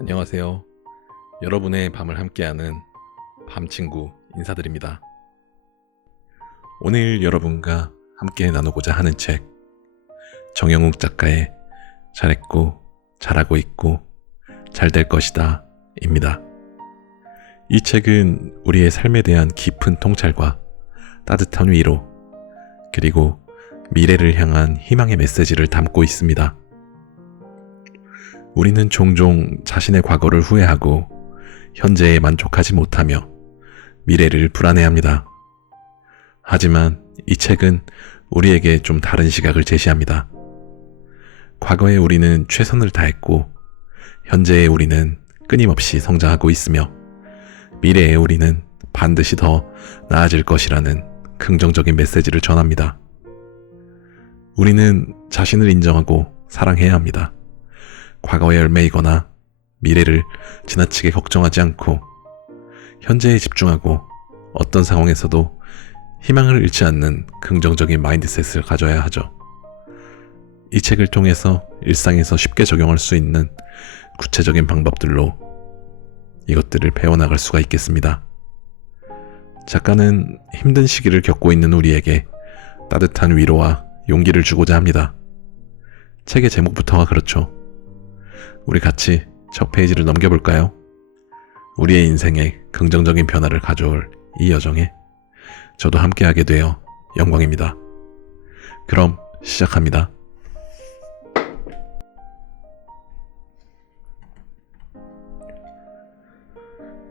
안녕하세요. 여러분의 밤을 함께하는 밤친구 인사드립니다. 오늘 여러분과 함께 나누고자 하는 책, 정영욱 작가의 잘했고 잘하고 있고 잘 될 것이다 입니다. 이 책은 우리의 삶에 대한 깊은 통찰과 따뜻한 위로, 그리고 미래를 향한 희망의 메시지를 담고 있습니다. 우리는 종종 자신의 과거를 후회하고 현재에 만족하지 못하며 미래를 불안해합니다. 하지만 이 책은 우리에게 좀 다른 시각을 제시합니다. 과거에 우리는 최선을 다했고 현재의 우리는 끊임없이 성장하고 있으며 미래의 우리는 반드시 더 나아질 것이라는 긍정적인 메시지를 전합니다. 우리는 자신을 인정하고 사랑해야 합니다. 과거에 얽매이거나 미래를 지나치게 걱정하지 않고 현재에 집중하고 어떤 상황에서도 희망을 잃지 않는 긍정적인 마인드셋을 가져야 하죠. 이 책을 통해서 일상에서 쉽게 적용할 수 있는 구체적인 방법들로 이것들을 배워나갈 수가 있겠습니다. 작가는 힘든 시기를 겪고 있는 우리에게 따뜻한 위로와 용기를 주고자 합니다. 책의 제목부터가 그렇죠. 우리 같이 첫 페이지를 넘겨볼까요? 우리의 인생에 긍정적인 변화를 가져올 이 여정에 저도 함께하게 되어 영광입니다. 그럼 시작합니다.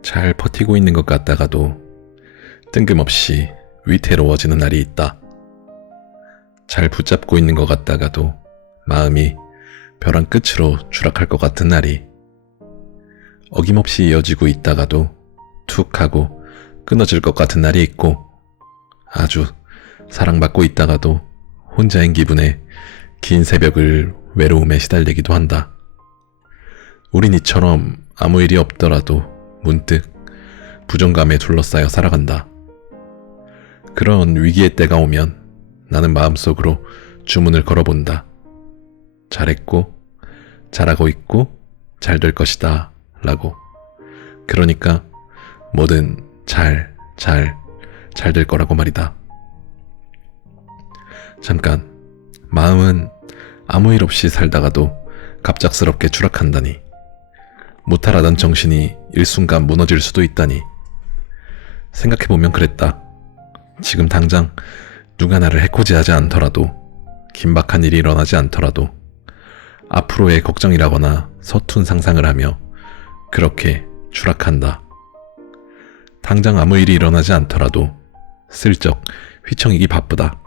잘 버티고 있는 것 같다가도 뜬금없이 위태로워지는 날이 있다. 잘 붙잡고 있는 것 같다가도 마음이 벼랑 끝으로 추락할 것 같은 날이, 어김없이 이어지고 있다가도 툭 하고 끊어질 것 같은 날이 있고, 아주 사랑받고 있다가도 혼자인 기분에 긴 새벽을 외로움에 시달리기도 한다. 우린 이처럼 아무 일이 없더라도 문득 부정감에 둘러싸여 살아간다. 그런 위기의 때가 오면 나는 마음속으로 주문을 걸어본다. 잘했고 잘하고 있고 잘 될 것이다 라고. 그러니까 뭐든 잘 될 거라고 말이다. 잠깐, 마음은 아무 일 없이 살다가도 갑작스럽게 추락한다니, 무탈하던 정신이 일순간 무너질 수도 있다니. 생각해보면 그랬다. 지금 당장 누가 나를 해코지하지 않더라도, 긴박한 일이 일어나지 않더라도 앞으로의 걱정이라거나 서툰 상상을 하며 그렇게 추락한다. 당장 아무 일이 일어나지 않더라도 슬쩍 휘청이기 바쁘다.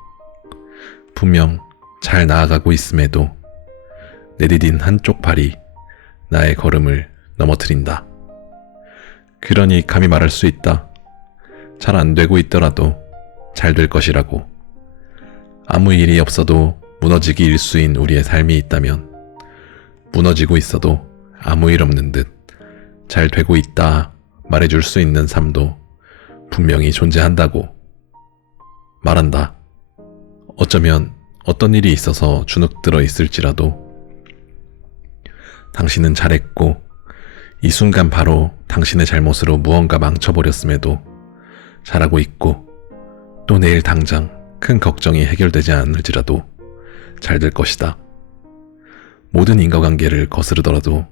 분명 잘 나아가고 있음에도 내디딘 한쪽 발이 나의 걸음을 넘어뜨린다. 그러니 감히 말할 수 있다. 잘 안 되고 있더라도 잘 될 것이라고. 아무 일이 없어도 무너지기 일수인 우리의 삶이 있다면 무너지고 있어도 아무 일 없는 듯 잘 되고 있다 말해줄 수 있는 삶도 분명히 존재한다고 말한다. 어쩌면 어떤 일이 있어서 주눅들어 있을지라도 당신은 잘했고 이 순간 바로 당신의 잘못으로 무언가 망쳐버렸음에도 잘하고 있고, 또 내일 당장 큰 걱정이 해결되지 않을지라도 잘 될 것이다. 모든 인과관계를 거스르더라도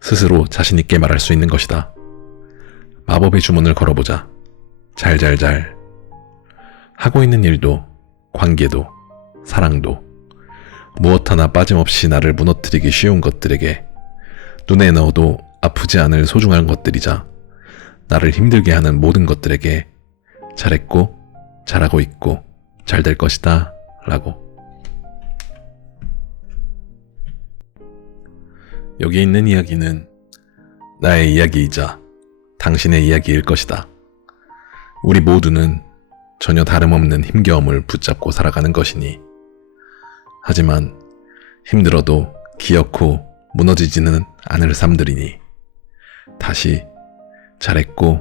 스스로 자신있게 말할 수 있는 것이다. 마법의 주문을 걸어보자. 잘. 하고 있는 일도, 관계도, 사랑도, 무엇 하나 빠짐없이 나를 무너뜨리기 쉬운 것들에게, 눈에 넣어도 아프지 않을 소중한 것들이자 나를 힘들게 하는 모든 것들에게 잘했고 잘하고 있고 잘 될 것이다 라고. 여기 있는 이야기는 나의 이야기이자 당신의 이야기일 것이다. 우리 모두는 전혀 다름없는 힘겨움을 붙잡고 살아가는 것이니, 하지만 힘들어도 기어코 무너지지는 않을 삶들이니 다시 잘했고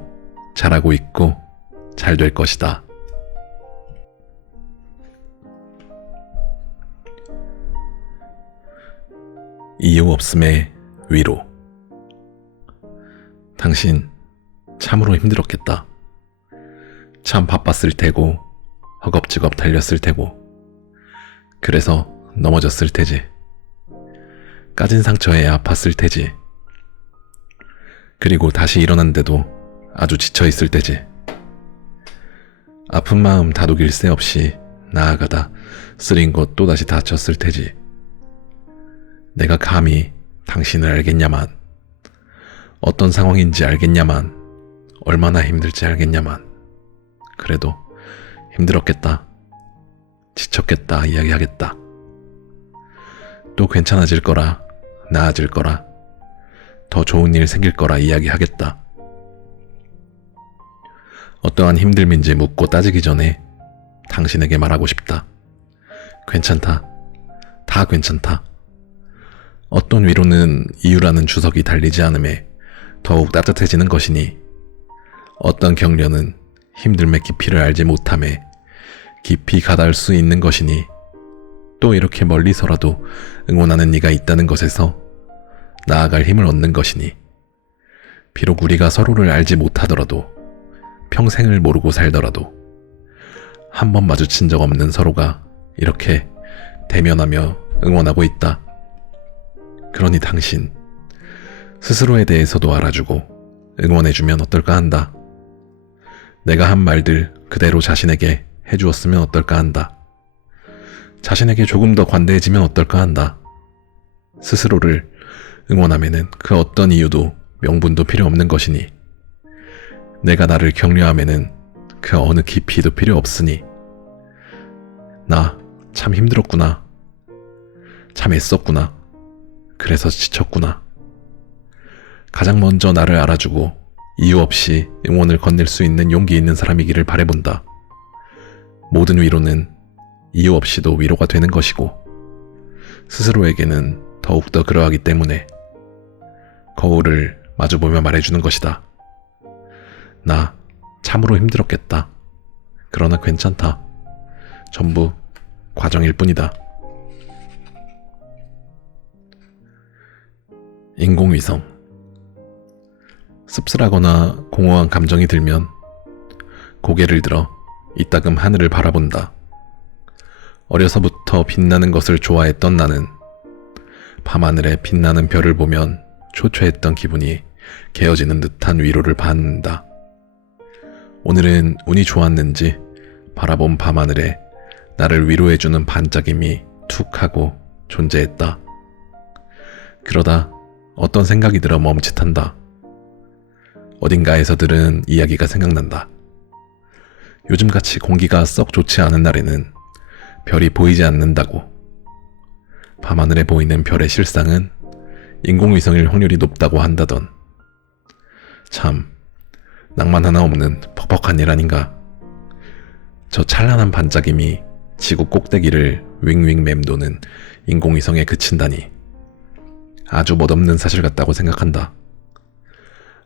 잘하고 있고 잘 될 것이다. 이유 없음의 위로. 당신 참으로 힘들었겠다. 참 바빴을 테고 허겁지겁 달렸을 테고 그래서 넘어졌을 테지. 까진 상처에 아팠을 테지. 그리고 다시 일어난데도 아주 지쳐있을 테지. 아픈 마음 다독일 새 없이 나아가다 쓰린 곳 또다시 다쳤을 테지. 내가 감히 당신을 알겠냐만, 어떤 상황인지 알겠냐만, 얼마나 힘들지 알겠냐만. 그래도 힘들었겠다, 지쳤겠다 이야기하겠다. 또 괜찮아질 거라, 나아질 거라, 더 좋은 일 생길 거라 이야기하겠다. 어떠한 힘듦인지 묻고 따지기 전에 당신에게 말하고 싶다. 괜찮다. 다 괜찮다. 어떤 위로는 이유라는 주석이 달리지 않음에 더욱 따뜻해지는 것이니, 어떤 격려는 힘듦의 깊이를 알지 못함에 깊이 가닿을 수 있는 것이니, 또 이렇게 멀리서라도 응원하는 네가 있다는 것에서 나아갈 힘을 얻는 것이니, 비록 우리가 서로를 알지 못하더라도, 평생을 모르고 살더라도, 한 번 마주친 적 없는 서로가 이렇게 대면하며 응원하고 있다. 그러니 당신 스스로에 대해서도 알아주고 응원해주면 어떨까 한다. 내가 한 말들 그대로 자신에게 해주었으면 어떨까 한다. 자신에게 조금 더 관대해지면 어떨까 한다. 스스로를 응원하면은 그 어떤 이유도 명분도 필요 없는 것이니, 내가 나를 격려하면은 그 어느 깊이도 필요 없으니, 나 참 힘들었구나. 참 애썼구나. 그래서 지쳤구나. 가장 먼저 나를 알아주고 이유 없이 응원을 건넬 수 있는 용기 있는 사람이기를 바라본다. 모든 위로는 이유 없이도 위로가 되는 것이고, 스스로에게는 더욱더 그러하기 때문에 거울을 마주보며 말해주는 것이다. 나 참으로 힘들었겠다. 그러나 괜찮다. 전부 과정일 뿐이다. 인공위성. 씁쓸하거나 공허한 감정이 들면 고개를 들어 이따금 하늘을 바라본다. 어려서부터 빛나는 것을 좋아했던 나는 밤하늘에 빛나는 별을 보면 초췌했던 기분이 개어지는 듯한 위로를 받는다. 오늘은 운이 좋았는지 바라본 밤하늘에 나를 위로해주는 반짝임이 툭 하고 존재했다. 그러다 어떤 생각이 들어 멈칫한다. 어딘가에서 들은 이야기가 생각난다. 요즘같이 공기가 썩 좋지 않은 날에는 별이 보이지 않는다고. 밤하늘에 보이는 별의 실상은 인공위성일 확률이 높다고 한다던. 참 낭만 하나 없는 퍽퍽한 일 아닌가. 저 찬란한 반짝임이 지구 꼭대기를 윙윙 맴도는 인공위성에 그친다니 아주 멋없는 사실 같다고 생각한다.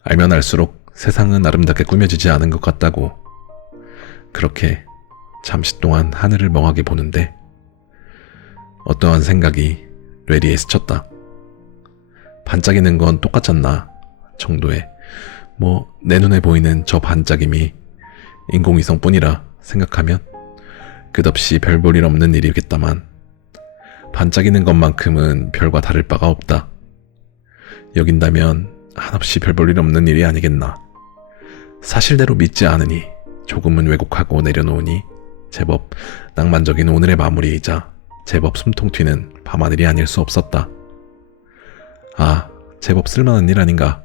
알면 알수록 세상은 아름답게 꾸며지지 않은 것 같다고. 그렇게 잠시 동안 하늘을 멍하게 보는데 어떠한 생각이 뇌리에 스쳤다. 반짝이는 건 똑같잖나 정도의, 내 눈에 보이는 저 반짝임이 인공위성뿐이라 생각하면 끝없이 별 볼 일 없는 일이겠다만, 반짝이는 것만큼은 별과 다를 바가 없다. 여긴다면 한없이 별 볼 일 없는 일이 아니겠나. 사실대로 믿지 않으니 조금은 왜곡하고 내려놓으니 제법 낭만적인 오늘의 마무리이자 제법 숨통 튀는 밤하늘이 아닐 수 없었다. 아, 제법 쓸만한 일 아닌가.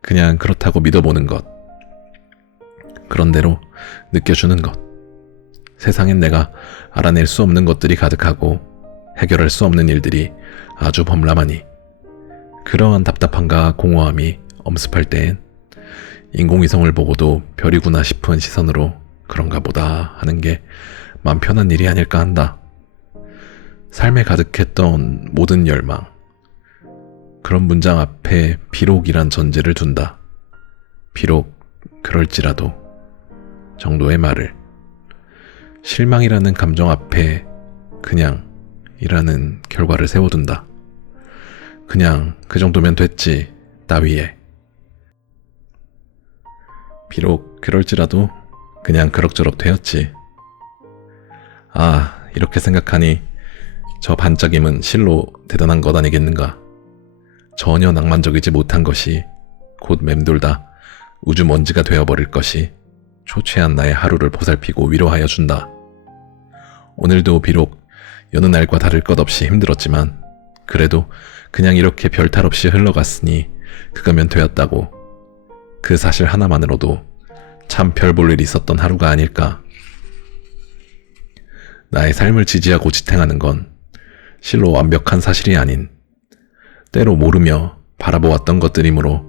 그냥 그렇다고 믿어보는 것, 그런 대로 느껴주는 것. 세상엔 내가 알아낼 수 없는 것들이 가득하고 해결할 수 없는 일들이 아주 범람하니, 그러한 답답함과 공허함이 엄습할 때엔 인공위성을 보고도 별이구나 싶은 시선으로 그런가 보다 하는 게 맘 편한 일이 아닐까 한다. 삶에 가득했던 모든 열망, 그런 문장 앞에 비록이란 전제를 둔다. 비록 그럴지라도 정도의 말을. 실망이라는 감정 앞에 그냥 이라는 결과를 세워둔다. 그냥 그 정도면 됐지 따위에. 비록 그럴지라도 그냥 그럭저럭 되었지. 아, 이렇게 생각하니 저 반짝임은 실로 대단한 것 아니겠는가. 전혀 낭만적이지 못한 것이 곧 맴돌다 우주 먼지가 되어버릴 것이 초췌한 나의 하루를 보살피고 위로하여 준다. 오늘도 비록 여느 날과 다를 것 없이 힘들었지만 그래도 그냥 이렇게 별탈 없이 흘러갔으니 그거면 되었다고. 그 사실 하나만으로도 참 별 볼 일이 있었던 하루가 아닐까. 나의 삶을 지지하고 지탱하는 건 실로 완벽한 사실이 아닌 때로 모르며 바라보았던 것들이므로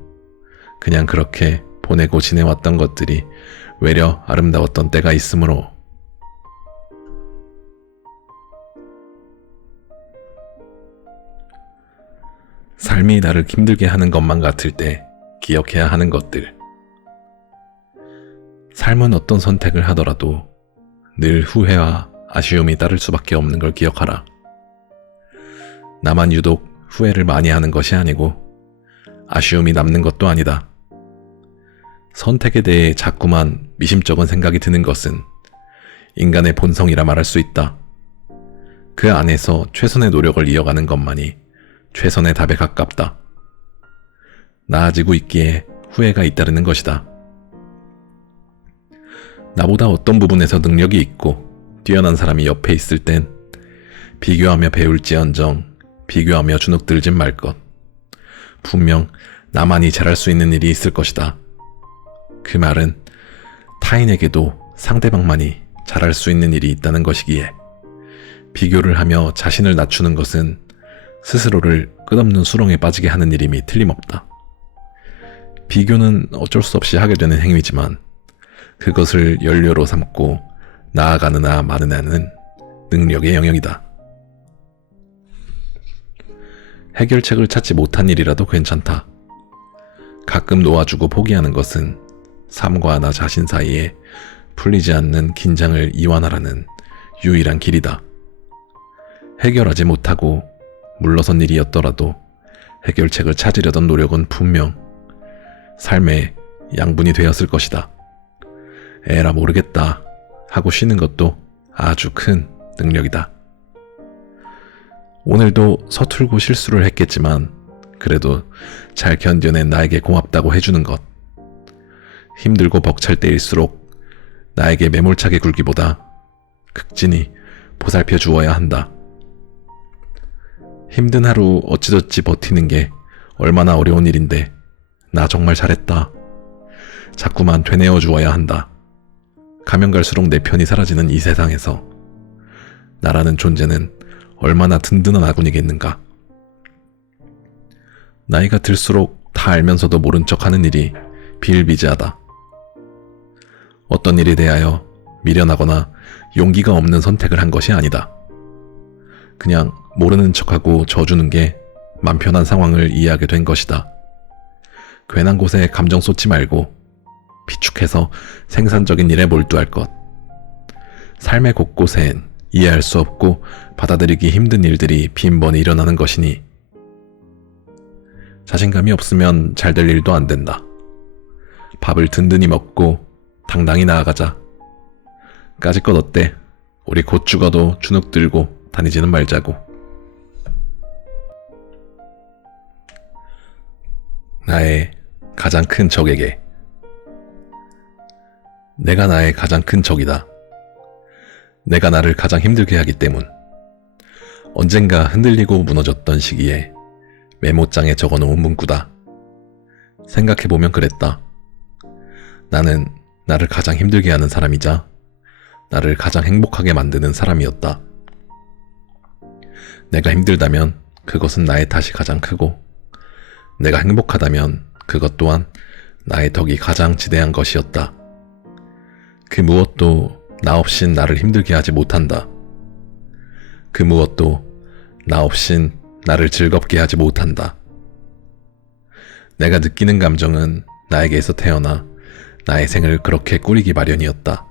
그냥 그렇게 보내고 지내왔던 것들이 외려 아름다웠던 때가 있으므로. 삶이 나를 힘들게 하는 것만 같을 때 기억해야 하는 것들. 삶은 어떤 선택을 하더라도 늘 후회와 아쉬움이 따를 수밖에 없는 걸 기억하라. 나만 유독 후회를 많이 하는 것이 아니고 아쉬움이 남는 것도 아니다. 선택에 대해 자꾸만 미심쩍은 생각이 드는 것은 인간의 본성이라 말할 수 있다. 그 안에서 최선의 노력을 이어가는 것만이 최선의 답에 가깝다. 나아지고 있기에 후회가 잇따르는 것이다. 나보다 어떤 부분에서 능력이 있고 뛰어난 사람이 옆에 있을 땐 비교하며 배울지언정 비교하며 주눅들진 말 것. 분명 나만이 잘할 수 있는 일이 있을 것이다. 그 말은 타인에게도 상대방만이 잘할 수 있는 일이 있다는 것이기에 비교를 하며 자신을 낮추는 것은 스스로를 끝없는 수렁에 빠지게 하는 일임이 틀림없다. 비교는 어쩔 수 없이 하게 되는 행위지만 그것을 연료로 삼고 나아가느나 마느냐는 능력의 영역이다. 해결책을 찾지 못한 일이라도 괜찮다. 가끔 놓아주고 포기하는 것은 삶과 나 자신 사이에 풀리지 않는 긴장을 이완하라는 유일한 길이다. 해결하지 못하고 물러선 일이었더라도 해결책을 찾으려던 노력은 분명 삶의 양분이 되었을 것이다. 에라 모르겠다 하고 쉬는 것도 아주 큰 능력이다. 오늘도 서툴고 실수를 했겠지만 그래도 잘 견뎌낸 나에게 고맙다고 해주는 것. 힘들고 벅찰 때일수록 나에게 매몰차게 굴기보다 극진히 보살펴 주어야 한다. 힘든 하루 어찌저찌 버티는 게 얼마나 어려운 일인데 나 정말 잘했다. 자꾸만 되뇌어 주어야 한다. 가면 갈수록 내 편이 사라지는 이 세상에서 나라는 존재는 얼마나 든든한 아군이겠는가. 나이가 들수록 다 알면서도 모른 척하는 일이 비일비재하다. 어떤 일에 대하여 미련하거나 용기가 없는 선택을 한 것이 아니다. 그냥 모르는 척하고 져주는 게 맘 편한 상황을 이해하게 된 것이다. 괜한 곳에 감정 쏟지 말고 비축해서 생산적인 일에 몰두할 것. 삶의 곳곳엔 이해할 수 없고 받아들이기 힘든 일들이 빈번히 일어나는 것이니 자신감이 없으면 잘 될 일도 안 된다. 밥을 든든히 먹고 당당히 나아가자. 까짓것 어때? 우리 곧 죽어도 주눅 들고 다니지는 말자고. 나의 가장 큰 적에게. 내가 나의 가장 큰 적이다. 내가 나를 가장 힘들게 하기 때문. 언젠가 흔들리고 무너졌던 시기에 메모장에 적어놓은 문구다. 생각해보면 그랬다. 나는 나를 가장 힘들게 하는 사람이자 나를 가장 행복하게 만드는 사람이었다. 내가 힘들다면 그것은 나의 탓이 가장 크고 내가 행복하다면 그것 또한 나의 덕이 가장 지대한 것이었다. 그 무엇도 나 없인 나를 힘들게 하지 못한다. 그 무엇도 나 없인 나를 즐겁게 하지 못한다. 내가 느끼는 감정은 나에게서 태어나 나의 생을 그렇게 꾸리기 마련이었다.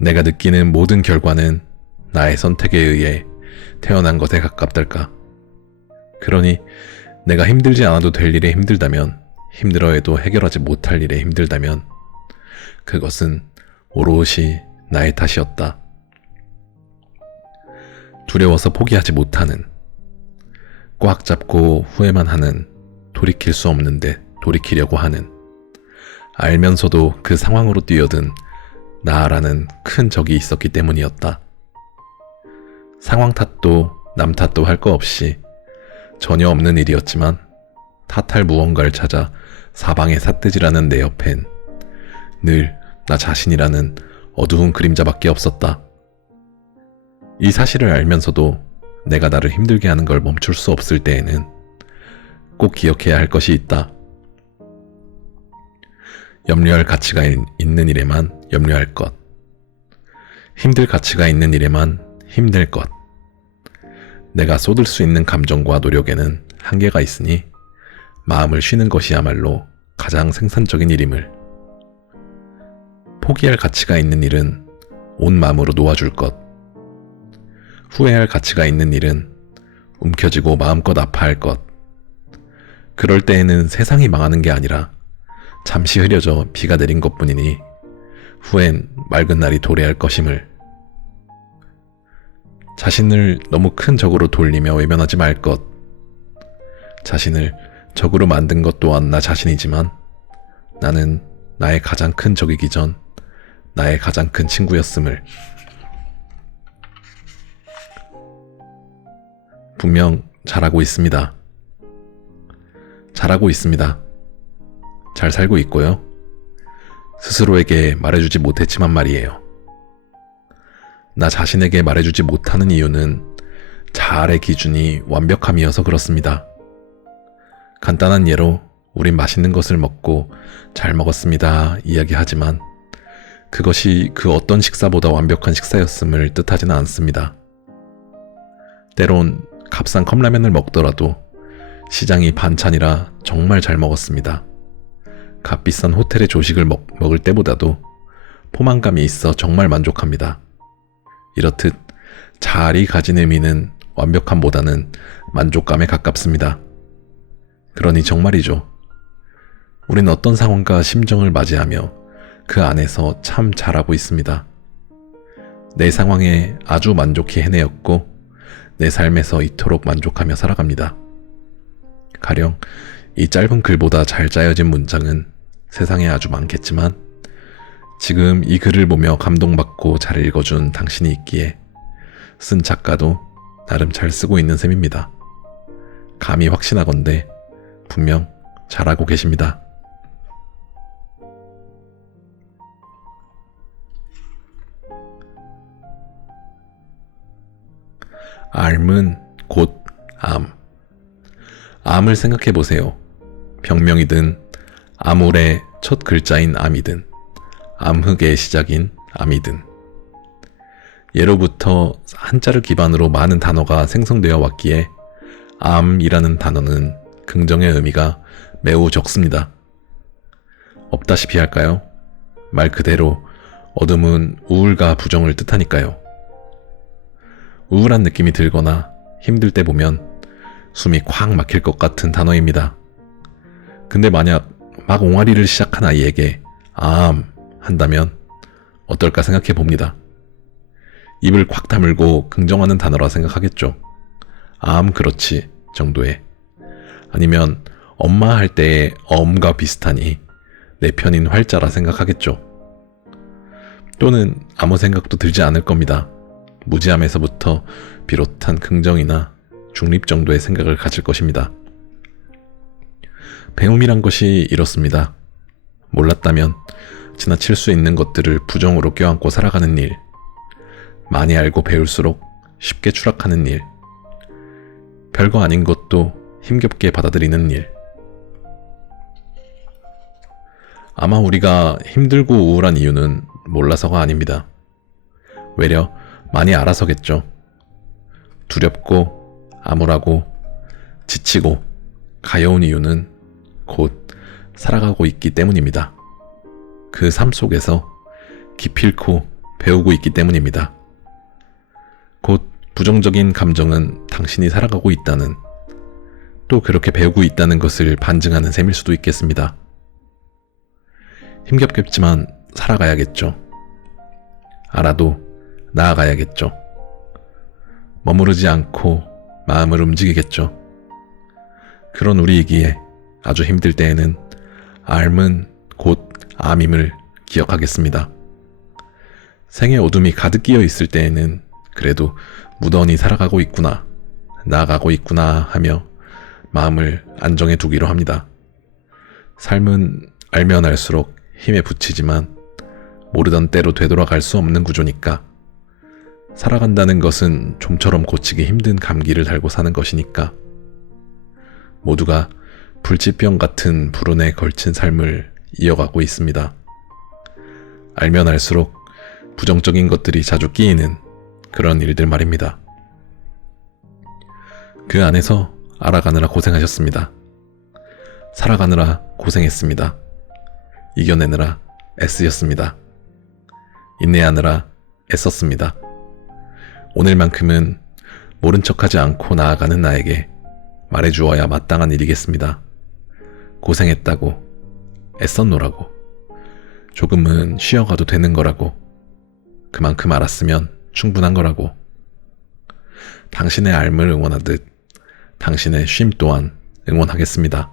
내가 느끼는 모든 결과는 나의 선택에 의해 태어난 것에 가깝달까. 그러니 내가 힘들지 않아도 될 일에 힘들다면 힘들어해도 해결하지 못할 일에 힘들다면 그것은 오롯이 나의 탓이었다. 두려워서 포기하지 못하는, 꽉 잡고 후회만 하는, 돌이킬 수 없는데 돌이키려고 하는, 알면서도 그 상황으로 뛰어든 나라는 큰 적이 있었기 때문이었다. 상황 탓도 남 탓도 할 거 없이 전혀 없는 일이었지만 탓할 무언가를 찾아 사방에 삿대질하는 내 옆엔 늘 나 자신이라는 어두운 그림자밖에 없었다. 이 사실을 알면서도 내가 나를 힘들게 하는 걸 멈출 수 없을 때에는 꼭 기억해야 할 것이 있다. 염려할 가치가 있는 일에만 염려할 것. 힘들 가치가 있는 일에만 힘들 것. 내가 쏟을 수 있는 감정과 노력에는 한계가 있으니 마음을 쉬는 것이야말로 가장 생산적인 일임을. 포기할 가치가 있는 일은 온 마음으로 놓아줄 것. 후회할 가치가 있는 일은 움켜쥐고 마음껏 아파할 것. 그럴 때에는 세상이 망하는 게 아니라 잠시 흐려져 비가 내린 것뿐이니 후엔 맑은 날이 도래할 것임을. 자신을 너무 큰 적으로 돌리며 외면하지 말 것. 자신을 적으로 만든 것 또한 나 자신이지만 나는 나의 가장 큰 적이기 전 나의 가장 큰 친구였음을. 분명 잘하고 있습니다. 잘하고 있습니다. 잘 살고 있고요. 스스로에게 말해주지 못했지만 말이에요. 나 자신에게 말해주지 못하는 이유는 잘의 기준이 완벽함이어서 그렇습니다. 간단한 예로 우린 맛있는 것을 먹고 잘 먹었습니다 이야기하지만 그것이 그 어떤 식사보다 완벽한 식사였음을 뜻하지는 않습니다. 때론 값싼 컵라면을 먹더라도 시장이 반찬이라 정말 잘 먹었습니다. 값비싼 호텔의 조식을 먹을 때보다도 포만감이 있어 정말 만족합니다. 이렇듯 잘이 가진 의미는 완벽함보다는 만족감에 가깝습니다. 그러니 정말이죠. 우린 어떤 상황과 심정을 맞이하며 그 안에서 참 잘하고 있습니다. 내 상황에 아주 만족히 해내었고 내 삶에서 이토록 만족하며 살아갑니다. 가령 이 짧은 글보다 잘 짜여진 문장은 세상에 아주 많겠지만 지금 이 글을 보며 감동받고 잘 읽어준 당신이 있기에 쓴 작가도 나름 잘 쓰고 있는 셈입니다. 감히 확신하건대 분명 잘하고 계십니다. 앓은 곧 암. 암을 생각해 보세요. 병명이든 암울의 첫 글자인 암이든 암흑의 시작인 암이든 예로부터 한자를 기반으로 많은 단어가 생성되어 왔기에 암이라는 단어는 긍정의 의미가 매우 적습니다. 없다시피 할까요? 말 그대로 어둠은 우울과 부정을 뜻하니까요. 우울한 느낌이 들거나 힘들 때 보면 숨이 콱 막힐 것 같은 단어입니다. 근데 만약 막 옹알이를 시작한 아이에게 암 한다면 어떨까 생각해 봅니다. 입을 콱 다물고 긍정하는 단어라 생각하겠죠. 암 그렇지 정도의. 아니면 엄마 할 때의 엄과 비슷하니 내 편인 활자라 생각하겠죠. 또는 아무 생각도 들지 않을 겁니다. 무지함에서부터 비롯한 긍정이나 중립 정도의 생각을 가질 것입니다. 배움이란 것이 이렇습니다. 몰랐다면 지나칠 수 있는 것들을 부정으로 껴안고 살아가는 일, 많이 알고 배울수록 쉽게 추락하는 일, 별거 아닌 것도 힘겹게 받아들이는 일. 아마 우리가 힘들고 우울한 이유는 몰라서가 아닙니다. 외려 많이 알아서겠죠. 두렵고 암울하고 지치고 가여운 이유는 곧 살아가고 있기 때문입니다. 그 삶 속에서 기필코 배우고 있기 때문입니다. 곧 부정적인 감정은 당신이 살아가고 있다는, 또 그렇게 배우고 있다는 것을 반증하는 셈일 수도 있겠습니다. 힘겹겠지만 살아가야겠죠. 알아도 나아가야겠죠. 머무르지 않고 마음을 움직이겠죠. 그런 우리이기에 아주 힘들 때에는 앓은 곧 암임을 기억하겠습니다. 생의 어둠이 가득 끼어 있을 때에는 그래도 무던히 살아가고 있구나, 나아가고 있구나 하며 마음을 안정해 두기로 합니다. 삶은 알면 알수록 힘에 부치지만 모르던 때로 되돌아갈 수 없는 구조니까, 살아간다는 것은 좀처럼 고치기 힘든 감기를 달고 사는 것이니까, 모두가 불치병 같은 불운에 걸친 삶을 이어가고 있습니다. 알면 알수록 부정적인 것들이 자주 끼이는 그런 일들 말입니다. 그 안에서 알아가느라 고생하셨습니다. 살아가느라 고생했습니다. 이겨내느라 애쓰셨습니다. 인내하느라 애썼습니다. 오늘만큼은 모른 척하지 않고 나아가는 나에게 말해주어야 마땅한 일이겠습니다. 고생했다고, 애썼노라고, 조금은 쉬어가도 되는 거라고, 그만큼 알았으면 충분한 거라고. 당신의 앓음을 응원하듯 당신의 쉼 또한 응원하겠습니다.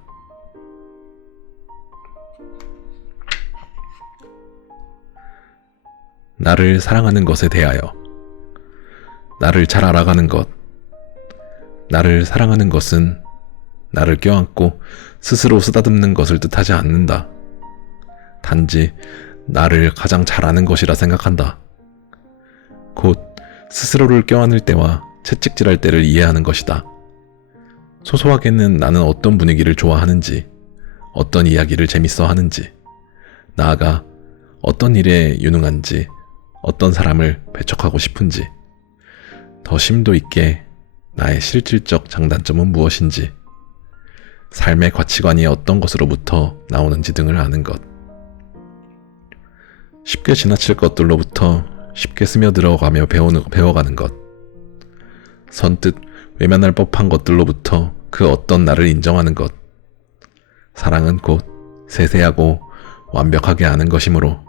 나를 사랑하는 것에 대하여. 나를 잘 알아가는 것. 나를 사랑하는 것은 나를 껴안고 스스로 쓰다듬는 것을 뜻하지 않는다. 단지 나를 가장 잘 아는 것이라 생각한다. 곧 스스로를 껴안을 때와 채찍질할 때를 이해하는 것이다. 소소하게는 나는 어떤 분위기를 좋아하는지, 어떤 이야기를 재밌어 하는지, 나아가 어떤 일에 유능한지, 어떤 사람을 배척하고 싶은지, 더 심도 있게 나의 실질적 장단점은 무엇인지, 삶의 가치관이 어떤 것으로부터 나오는지 등을 아는 것. 쉽게 지나칠 것들로부터 쉽게 스며들어가며 배워가는 것. 선뜻 외면할 법한 것들로부터 그 어떤 나를 인정하는 것. 사랑은 곧 세세하고 완벽하게 아는 것이므로,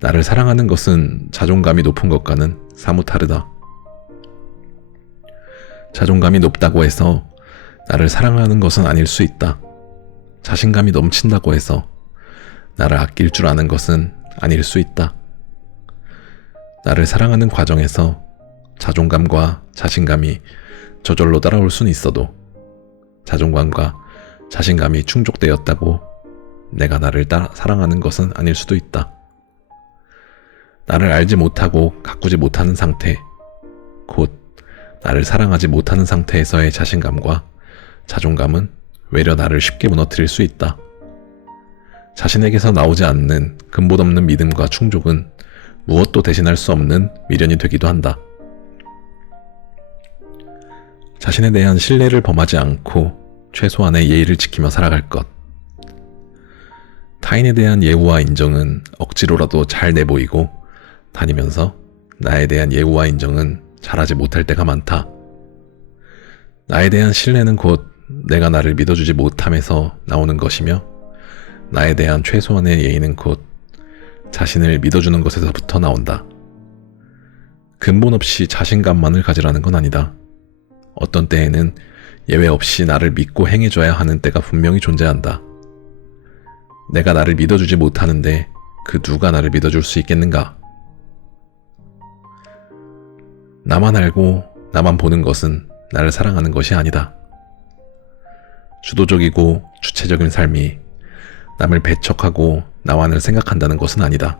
나를 사랑하는 것은 자존감이 높은 것과는 사뭇 다르다. 자존감이 높다고 해서 나를 사랑하는 것은 아닐 수 있다. 자신감이 넘친다고 해서 나를 아낄 줄 아는 것은 아닐 수 있다. 나를 사랑하는 과정에서 자존감과 자신감이 저절로 따라올 수는 있어도 자존감과 자신감이 충족되었다고 내가 나를 사랑하는 것은 아닐 수도 있다. 나를 알지 못하고 가꾸지 못하는 상태, 곧 나를 사랑하지 못하는 상태에서의 자신감과 자존감은 외려 나를 쉽게 무너뜨릴 수 있다. 자신에게서 나오지 않는 근본 없는 믿음과 충족은 무엇도 대신할 수 없는 미련이 되기도 한다. 자신에 대한 신뢰를 범하지 않고 최소한의 예의를 지키며 살아갈 것. 타인에 대한 예우와 인정은 억지로라도 잘 내보이고 다니면서 나에 대한 예우와 인정은 잘하지 못할 때가 많다. 나에 대한 신뢰는 곧 내가 나를 믿어주지 못함에서 나오는 것이며, 나에 대한 최소한의 예의는 곧 자신을 믿어주는 것에서부터 나온다. 근본 없이 자신감만을 가지라는 건 아니다. 어떤 때에는 예외 없이 나를 믿고 행해줘야 하는 때가 분명히 존재한다. 내가 나를 믿어주지 못하는데 그 누가 나를 믿어줄 수 있겠는가? 나만 알고 나만 보는 것은 나를 사랑하는 것이 아니다. 주도적이고 주체적인 삶이 남을 배척하고 나만을 생각한다는 것은 아니다.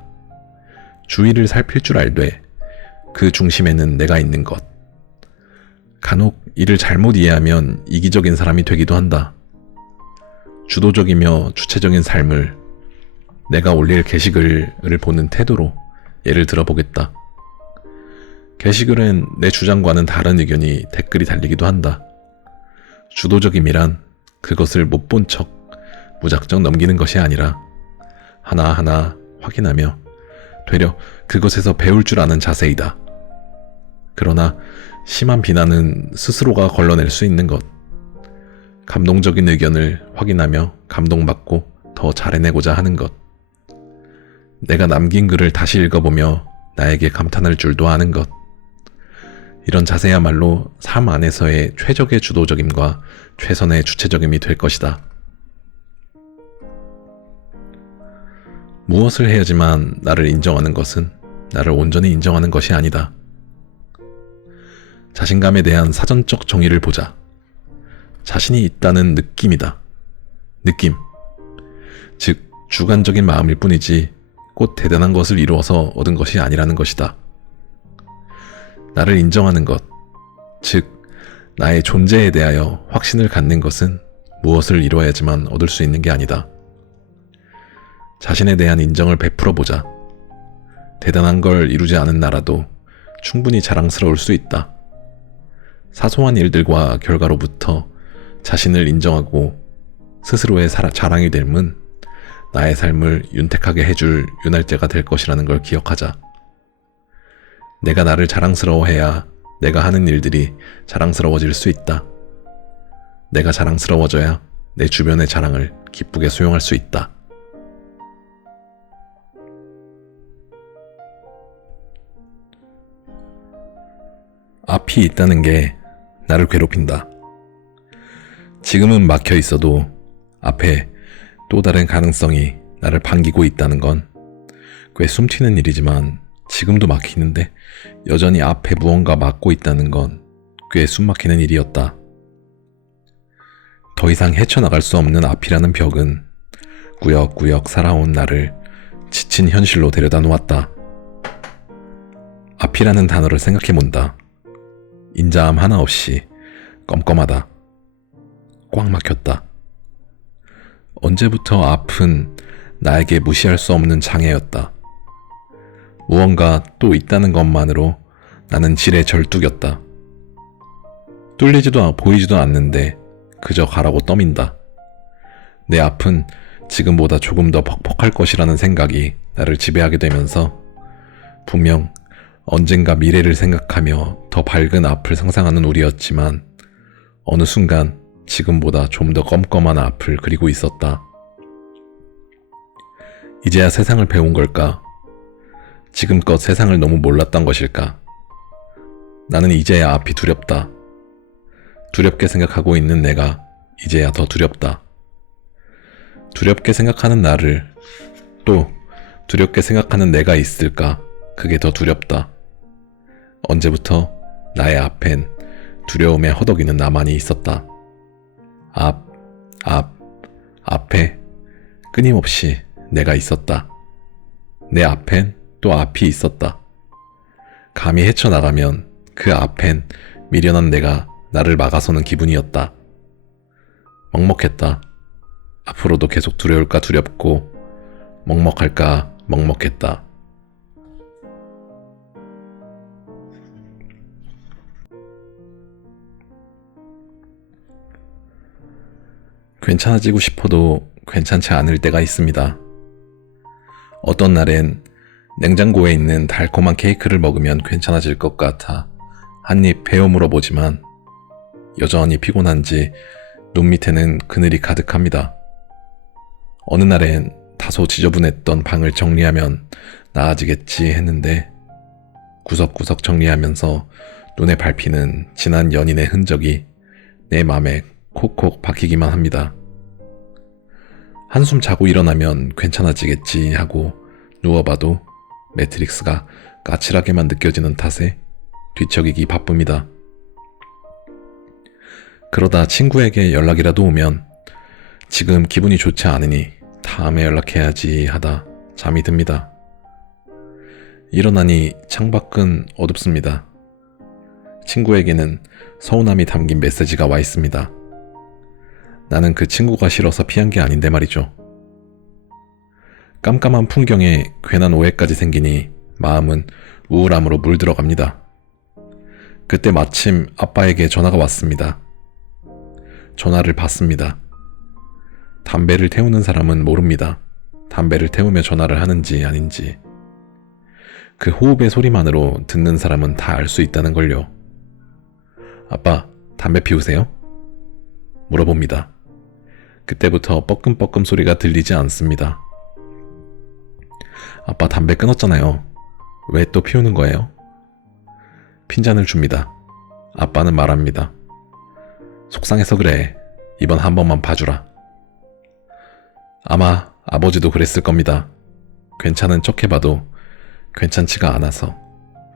주위를 살필 줄 알되 그 중심에는 내가 있는 것. 간혹 이를 잘못 이해하면 이기적인 사람이 되기도 한다. 주도적이며 주체적인 삶을 내가 올릴 게시글을 보는 태도로 예를 들어보겠다. 게시글엔 내 주장과는 다른 의견이 댓글이 달리기도 한다. 주도적임이란 그것을 못 본 척 무작정 넘기는 것이 아니라 하나하나 확인하며 되려 그것에서 배울 줄 아는 자세이다. 그러나 심한 비난은 스스로가 걸러낼 수 있는 것. 감동적인 의견을 확인하며 감동받고 더 잘해내고자 하는 것. 내가 남긴 글을 다시 읽어보며 나에게 감탄할 줄도 아는 것. 이런 자세야말로 삶 안에서의 최적의 주도적임과 최선의 주체적임이 될 것이다. 무엇을 해야지만 나를 인정하는 것은 나를 온전히 인정하는 것이 아니다. 자신감에 대한 사전적 정의를 보자. 자신이 있다는 느낌이다. 느낌. 즉, 주관적인 마음일 뿐이지 곧 대단한 것을 이루어서 얻은 것이 아니라는 것이다. 나를 인정하는 것, 즉, 나의 존재에 대하여 확신을 갖는 것은 무엇을 이루어야지만 얻을 수 있는 게 아니다. 자신에 대한 인정을 베풀어보자. 대단한 걸 이루지 않은 나라도 충분히 자랑스러울 수 있다. 사소한 일들과 결과로부터 자신을 인정하고 스스로의 자랑이 됨은 나의 삶을 윤택하게 해줄 윤활제가 될 것이라는 걸 기억하자. 내가 나를 자랑스러워해야 내가 하는 일들이 자랑스러워질 수 있다. 내가 자랑스러워져야 내 주변의 자랑을 기쁘게 수용할 수 있다. 앞이 있다는 게 나를 괴롭힌다. 지금은 막혀 있어도 앞에 또 다른 가능성이 나를 반기고 있다는 건 꽤 숨튀는 일이지만 지금도 막히는데 여전히 앞에 무언가 막고 있다는 건 꽤 숨막히는 일이었다. 더 이상 헤쳐나갈 수 없는 앞이라는 벽은 구역구역 살아온 나를 지친 현실로 데려다 놓았다. 앞이라는 단어를 생각해본다. 인자함 하나 없이 껌껌하다. 꽉 막혔다. 언제부터 앞은 나에게 무시할 수 없는 장애였다. 무언가 또 있다는 것만으로 나는 지레 절뚝였다. 뚫리지도 보이지도 않는데 그저 가라고 떠민다. 내 앞은 지금보다 조금 더 퍽퍽할 것이라는 생각이 나를 지배하게 되면서 분명 언젠가 미래를 생각하며 더 밝은 앞을 상상하는 우리였지만 어느 순간 지금보다 좀 더 껌껌한 앞을 그리고 있었다. 이제야 세상을 배운 걸까? 지금껏 세상을 너무 몰랐던 것일까? 나는 이제야 앞이 두렵다. 두렵게 생각하고 있는 내가 이제야 더 두렵다. 두렵게 생각하는 나를 또 두렵게 생각하는 내가 있을까? 그게 더 두렵다. 언제부터 나의 앞엔 두려움에 허덕이는 나만이 있었다. 앞에 끊임없이 내가 있었다. 내 앞엔 또 앞이 있었다. 감히 헤쳐나가면 그 앞엔 미련한 내가 나를 막아서는 기분이었다. 먹먹했다. 앞으로도 계속 두려울까 두렵고 먹먹할까 먹먹했다. 괜찮아지고 싶어도 괜찮지 않을 때가 있습니다. 어떤 날엔 냉장고에 있는 달콤한 케이크를 먹으면 괜찮아질 것 같아 한 입 베어 물어보지만 여전히 피곤한지 눈 밑에는 그늘이 가득합니다. 어느 날엔 다소 지저분했던 방을 정리하면 나아지겠지 했는데 구석구석 정리하면서 눈에 밟히는 지난 연인의 흔적이 내 맘에 콕콕 박히기만 합니다. 한숨 자고 일어나면 괜찮아지겠지 하고 누워봐도 매트릭스가 까칠하게만 느껴지는 탓에 뒤척이기 바쁩니다. 그러다 친구에게 연락이라도 오면 지금 기분이 좋지 않으니 다음에 연락해야지 하다 잠이 듭니다. 일어나니 창밖은 어둡습니다. 친구에게는 서운함이 담긴 메시지가 와 있습니다. 나는 그 친구가 싫어서 피한 게 아닌데 말이죠. 깜깜한 풍경에 괜한 오해까지 생기니 마음은 우울함으로 물들어갑니다. 그때 마침 아빠에게 전화가 왔습니다. 전화를 받습니다. 담배를 태우는 사람은 모릅니다. 담배를 태우며 전화를 하는지 아닌지. 그 호흡의 소리만으로 듣는 사람은 다 알 수 있다는 걸요. 아빠, 담배 피우세요? 물어봅니다. 그때부터 뻐끔뻐끔 소리가 들리지 않습니다. 아빠 담배 끊었잖아요. 왜 또 피우는 거예요? 핀잔을 줍니다. 아빠는 말합니다. 속상해서 그래. 이번 한 번만 봐주라. 아마 아버지도 그랬을 겁니다. 괜찮은 척 해봐도 괜찮지가 않아서.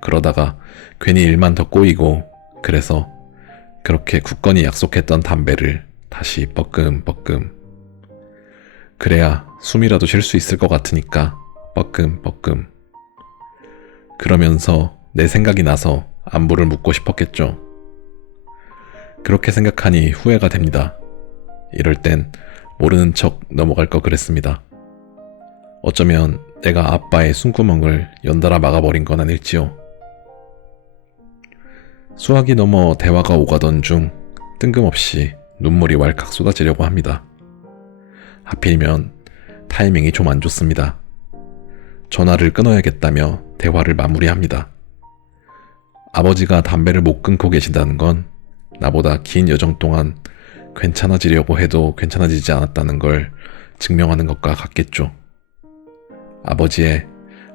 그러다가 괜히 일만 더 꼬이고 그래서 그렇게 굳건히 약속했던 담배를 다시 뻐끔뻐끔. 그래야 숨이라도 쉴 수 있을 것 같으니까 뻐끔뻐끔. 그러면서 내 생각이 나서 안부를 묻고 싶었겠죠. 그렇게 생각하니 후회가 됩니다. 이럴 땐 모르는 척 넘어갈 거 그랬습니다. 어쩌면 내가 아빠의 숨구멍을 연달아 막아버린 건 아닐지요. 수학이 넘어 대화가 오가던 중 뜬금없이 눈물이 왈칵 쏟아지려고 합니다. 하필이면 타이밍이 좀 안 좋습니다. 전화를 끊어야겠다며 대화를 마무리합니다. 아버지가 담배를 못 끊고 계신다는 건 나보다 긴 여정 동안 괜찮아지려고 해도 괜찮아지지 않았다는 걸 증명하는 것과 같겠죠. 아버지의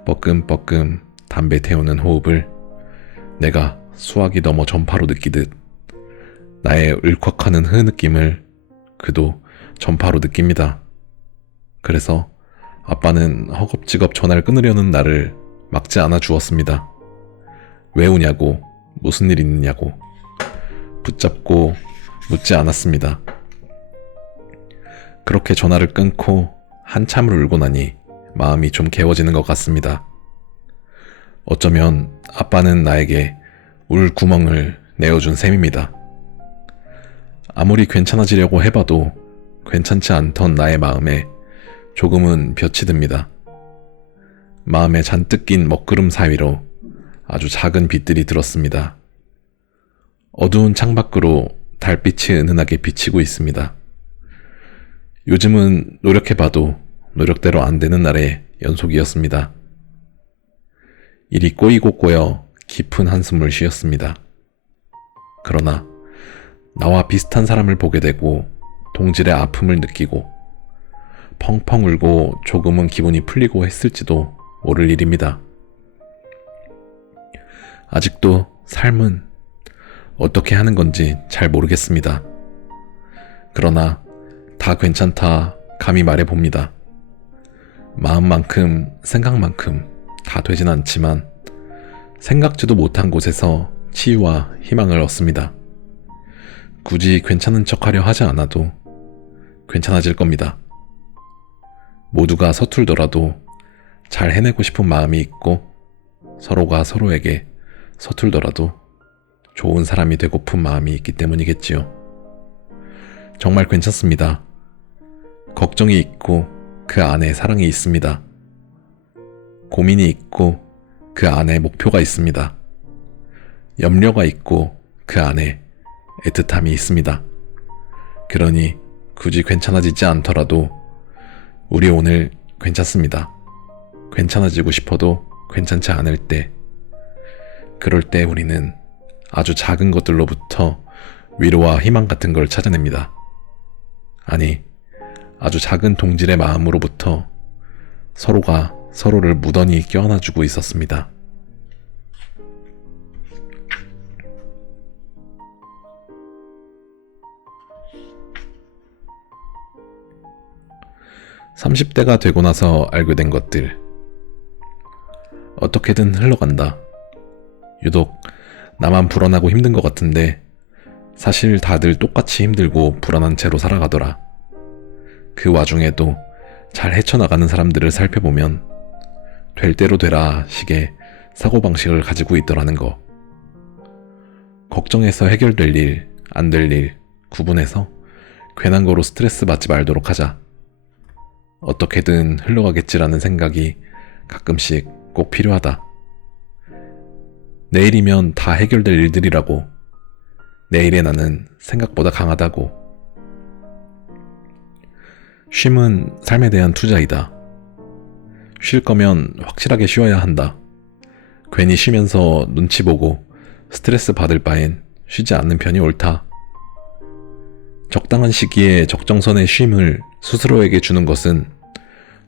뻐끔뻐끔 담배 태우는 호흡을 내가 수학이 넘어 전파로 느끼듯 나의 울컥하는 흐느낌을 그도 전파로 느낍니다. 그래서 아빠는 허겁지겁 전화를 끊으려는 나를 막지 않아 주었습니다. 왜 우냐고, 무슨 일 있느냐고 붙잡고 묻지 않았습니다. 그렇게 전화를 끊고 한참을 울고 나니 마음이 좀 개워지는 것 같습니다. 어쩌면 아빠는 나에게 울 구멍을 내어준 셈입니다. 아무리 괜찮아지려고 해봐도 괜찮지 않던 나의 마음에 조금은 볕이 듭니다. 마음에 잔뜩 낀 먹구름 사이로 아주 작은 빛들이 들었습니다. 어두운 창밖으로 달빛이 은은하게 비치고 있습니다. 요즘은 노력해봐도 노력대로 안 되는 날의 연속이었습니다. 일이 꼬이고 꼬여 깊은 한숨을 쉬었습니다. 그러나 나와 비슷한 사람을 보게 되고 동질의 아픔을 느끼고 펑펑 울고 조금은 기분이 풀리고 했을지도 모를 일입니다. 아직도 삶은 어떻게 하는 건지 잘 모르겠습니다. 그러나 다 괜찮다 감히 말해봅니다. 마음만큼 생각만큼 다 되진 않지만 생각지도 못한 곳에서 치유와 희망을 얻습니다. 굳이 괜찮은 척하려 하지 않아도 괜찮아질 겁니다. 모두가 서툴더라도 잘 해내고 싶은 마음이 있고 서로가 서로에게 서툴더라도 좋은 사람이 되고픈 마음이 있기 때문이겠지요. 정말 괜찮습니다. 걱정이 있고 그 안에 사랑이 있습니다. 고민이 있고 그 안에 목표가 있습니다. 염려가 있고 그 안에 애틋함이 있습니다. 그러니 굳이 괜찮아지지 않더라도 우리 오늘 괜찮습니다. 괜찮아지고 싶어도 괜찮지 않을 때, 그럴 때 우리는 아주 작은 것들로부터 위로와 희망 같은 걸 찾아냅니다. 아니, 아주 작은 동질의 마음으로부터 서로가 서로를 무던히 껴안아주고 있었습니다. (30대가) 되고 나서 알게 된 것들. 어떻게든 흘러간다. 유독 나만 불안하고 힘든 것 같은데 사실 다들 똑같이 힘들고 불안한 채로 살아가더라. 그 와중에도 잘 헤쳐나가는 사람들을 살펴보면 될 대로 되라 식의 사고방식을 가지고 있더라는 거. 걱정해서 해결될 일, 안 될 일 구분해서 괜한 거로 스트레스 받지 말도록 하자. 어떻게든 흘러가겠지라는 생각이 가끔씩 꼭 필요하다. 내일이면 다 해결될 일들이라고. 내일의 나는 생각보다 강하다고. 쉼은 삶에 대한 투자이다. 쉴 거면 확실하게 쉬어야 한다. 괜히 쉬면서 눈치 보고 스트레스 받을 바엔 쉬지 않는 편이 옳다. 적당한 시기에 적정선의 쉼을 스스로에게 주는 것은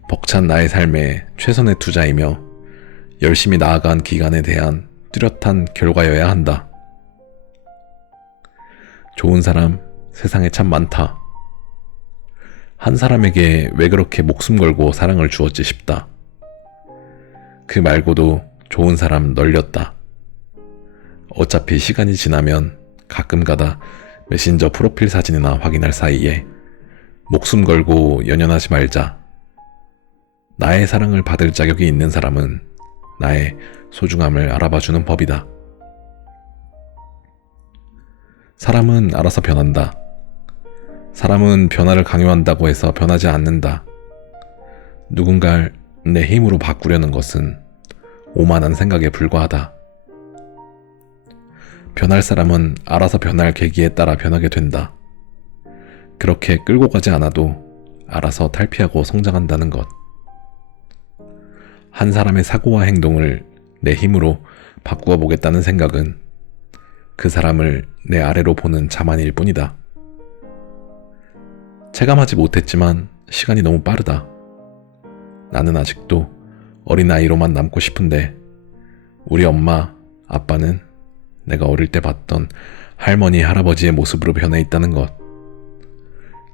벅찬 나의 삶에 최선의 투자이며 열심히 나아간 기간에 대한 뚜렷한 결과여야 한다. 좋은 사람 세상에 참 많다. 한 사람에게 왜 그렇게 목숨 걸고 사랑을 주었지 싶다. 그 말고도 좋은 사람 널렸다. 어차피 시간이 지나면 가끔가다 메신저 프로필 사진이나 확인할 사이에 목숨 걸고 연연하지 말자. 나의 사랑을 받을 자격이 있는 사람은 나의 소중함을 알아봐주는 법이다. 사람은 알아서 변한다. 사람은 변화를 강요한다고 해서 변하지 않는다. 누군가를 내 힘으로 바꾸려는 것은 오만한 생각에 불과하다. 변할 사람은 알아서 변할 계기에 따라 변하게 된다. 그렇게 끌고 가지 않아도 알아서 탈피하고 성장한다는 것. 한 사람의 사고와 행동을 내 힘으로 바꾸어 보겠다는 생각은 그 사람을 내 아래로 보는 자만일 뿐이다. 체감하지 못했지만 시간이 너무 빠르다. 나는 아직도 어린아이로만 남고 싶은데 우리 엄마, 아빠는 내가 어릴 때 봤던 할머니, 할아버지의 모습으로 변해 있다는 것.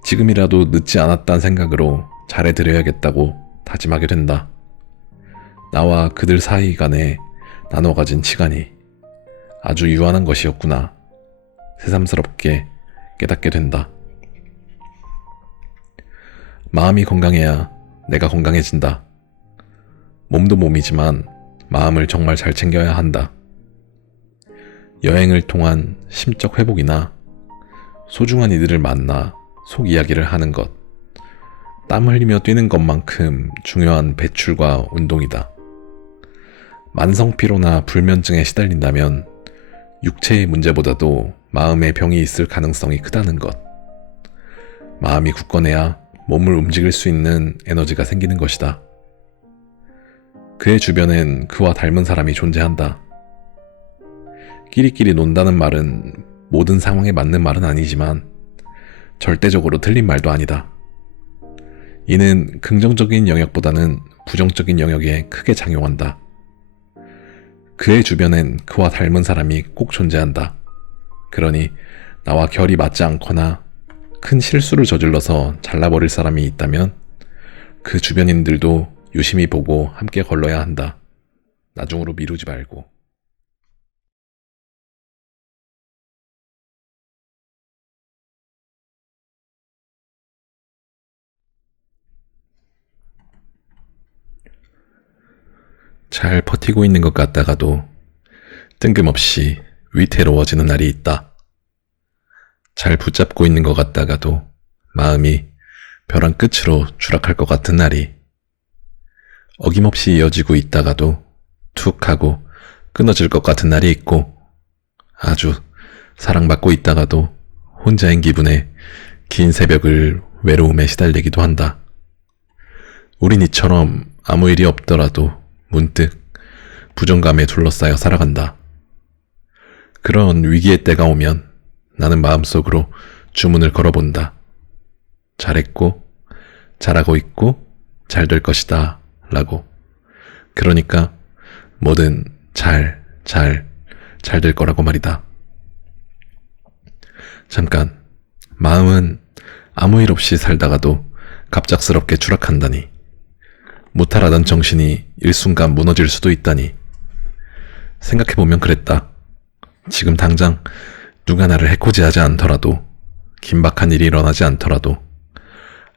지금이라도 늦지 않았다는 생각으로 잘해드려야겠다고 다짐하게 된다. 나와 그들 사이 간에 나눠 가진 시간이 아주 유한한 것이었구나. 새삼스럽게 깨닫게 된다. 마음이 건강해야 내가 건강해진다. 몸도 몸이지만 마음을 정말 잘 챙겨야 한다. 여행을 통한 심적 회복이나 소중한 이들을 만나 속 이야기를 하는 것, 땀 흘리며 뛰는 것만큼 중요한 배출과 운동이다. 만성 피로나 불면증에 시달린다면 육체의 문제보다도 마음의 병이 있을 가능성이 크다는 것. 마음이 굳건해야 몸을 움직일 수 있는 에너지가 생기는 것이다. 그의 주변엔 그와 닮은 사람이 존재한다. 끼리끼리 논다는 말은 모든 상황에 맞는 말은 아니지만 절대적으로 틀린 말도 아니다. 이는 긍정적인 영역보다는 부정적인 영역에 크게 작용한다. 그의 주변엔 그와 닮은 사람이 꼭 존재한다. 그러니 나와 결이 맞지 않거나 큰 실수를 저질러서 잘라버릴 사람이 있다면 그 주변인들도 유심히 보고 함께 걸러야 한다. 나중으로 미루지 말고. 잘 버티고 있는 것 같다가도 뜬금없이 위태로워지는 날이 있다. 잘 붙잡고 있는 것 같다가도 마음이 벼랑 끝으로 추락할 것 같은 날이, 어김없이 이어지고 있다가도 툭 하고 끊어질 것 같은 날이 있고, 아주 사랑받고 있다가도 혼자인 기분에 긴 새벽을 외로움에 시달리기도 한다. 우린 이처럼 아무 일이 없더라도 문득 부정감에 둘러싸여 살아간다. 그런 위기의 때가 오면 나는 마음속으로 주문을 걸어본다. 잘했고, 잘하고 있고, 잘 될 것이다 라고. 그러니까 뭐든 잘 될 거라고 말이다. 잠깐, 마음은 아무 일 없이 살다가도 갑작스럽게 추락한다니. 무탈하던 정신이 일순간 무너질 수도 있다니. 생각해보면 그랬다. 지금 당장 누가 나를 해코지하지 않더라도, 긴박한 일이 일어나지 않더라도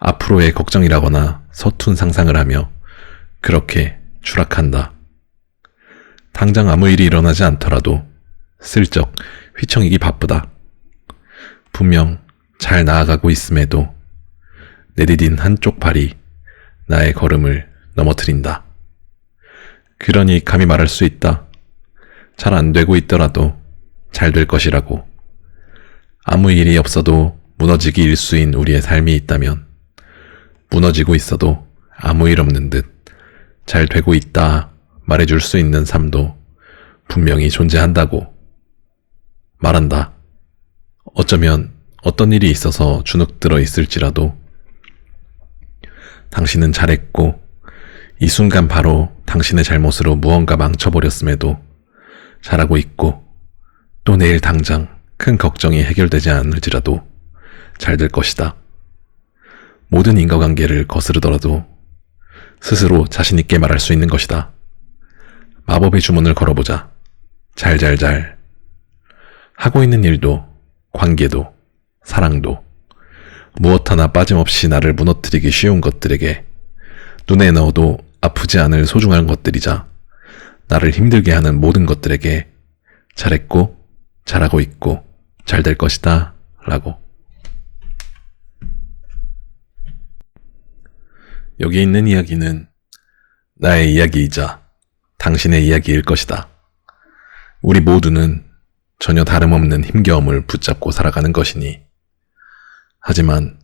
앞으로의 걱정이라거나 서툰 상상을 하며 그렇게 추락한다. 당장 아무 일이 일어나지 않더라도 슬쩍 휘청이기 바쁘다. 분명 잘 나아가고 있음에도 내디딘 한쪽 발이 나의 걸음을 넘어뜨린다. 그러니 감히 말할 수 있다. 잘 안 되고 있더라도 잘 될 것이라고. 아무 일이 없어도 무너지기 일수인 우리의 삶이 있다면 무너지고 있어도 아무 일 없는 듯 잘 되고 있다 말해줄 수 있는 삶도 분명히 존재한다고 말한다. 어쩌면 어떤 일이 있어서 주눅들어 있을지라도 당신은 잘했고 이 순간 바로 당신의 잘못으로 무언가 망쳐버렸음에도 잘하고 있고 또 내일 당장 큰 걱정이 해결되지 않을지라도 잘 될 것이다. 모든 인과관계를 거스르더라도 스스로 자신있게 말할 수 있는 것이다. 마법의 주문을 걸어보자. 잘잘잘. 하고 있는 일도, 관계도, 사랑도, 무엇 하나 빠짐없이 나를 무너뜨리기 쉬운 것들에게 눈에 넣어도 아프지 않을 소중한 것들이자 나를 힘들게 하는 모든 것들에게 잘했고, 잘하고 있고, 잘 될 것이다. 라고. 여기 있는 이야기는 나의 이야기이자 당신의 이야기일 것이다. 우리 모두는 전혀 다름없는 힘겨움을 붙잡고 살아가는 것이니. 하지만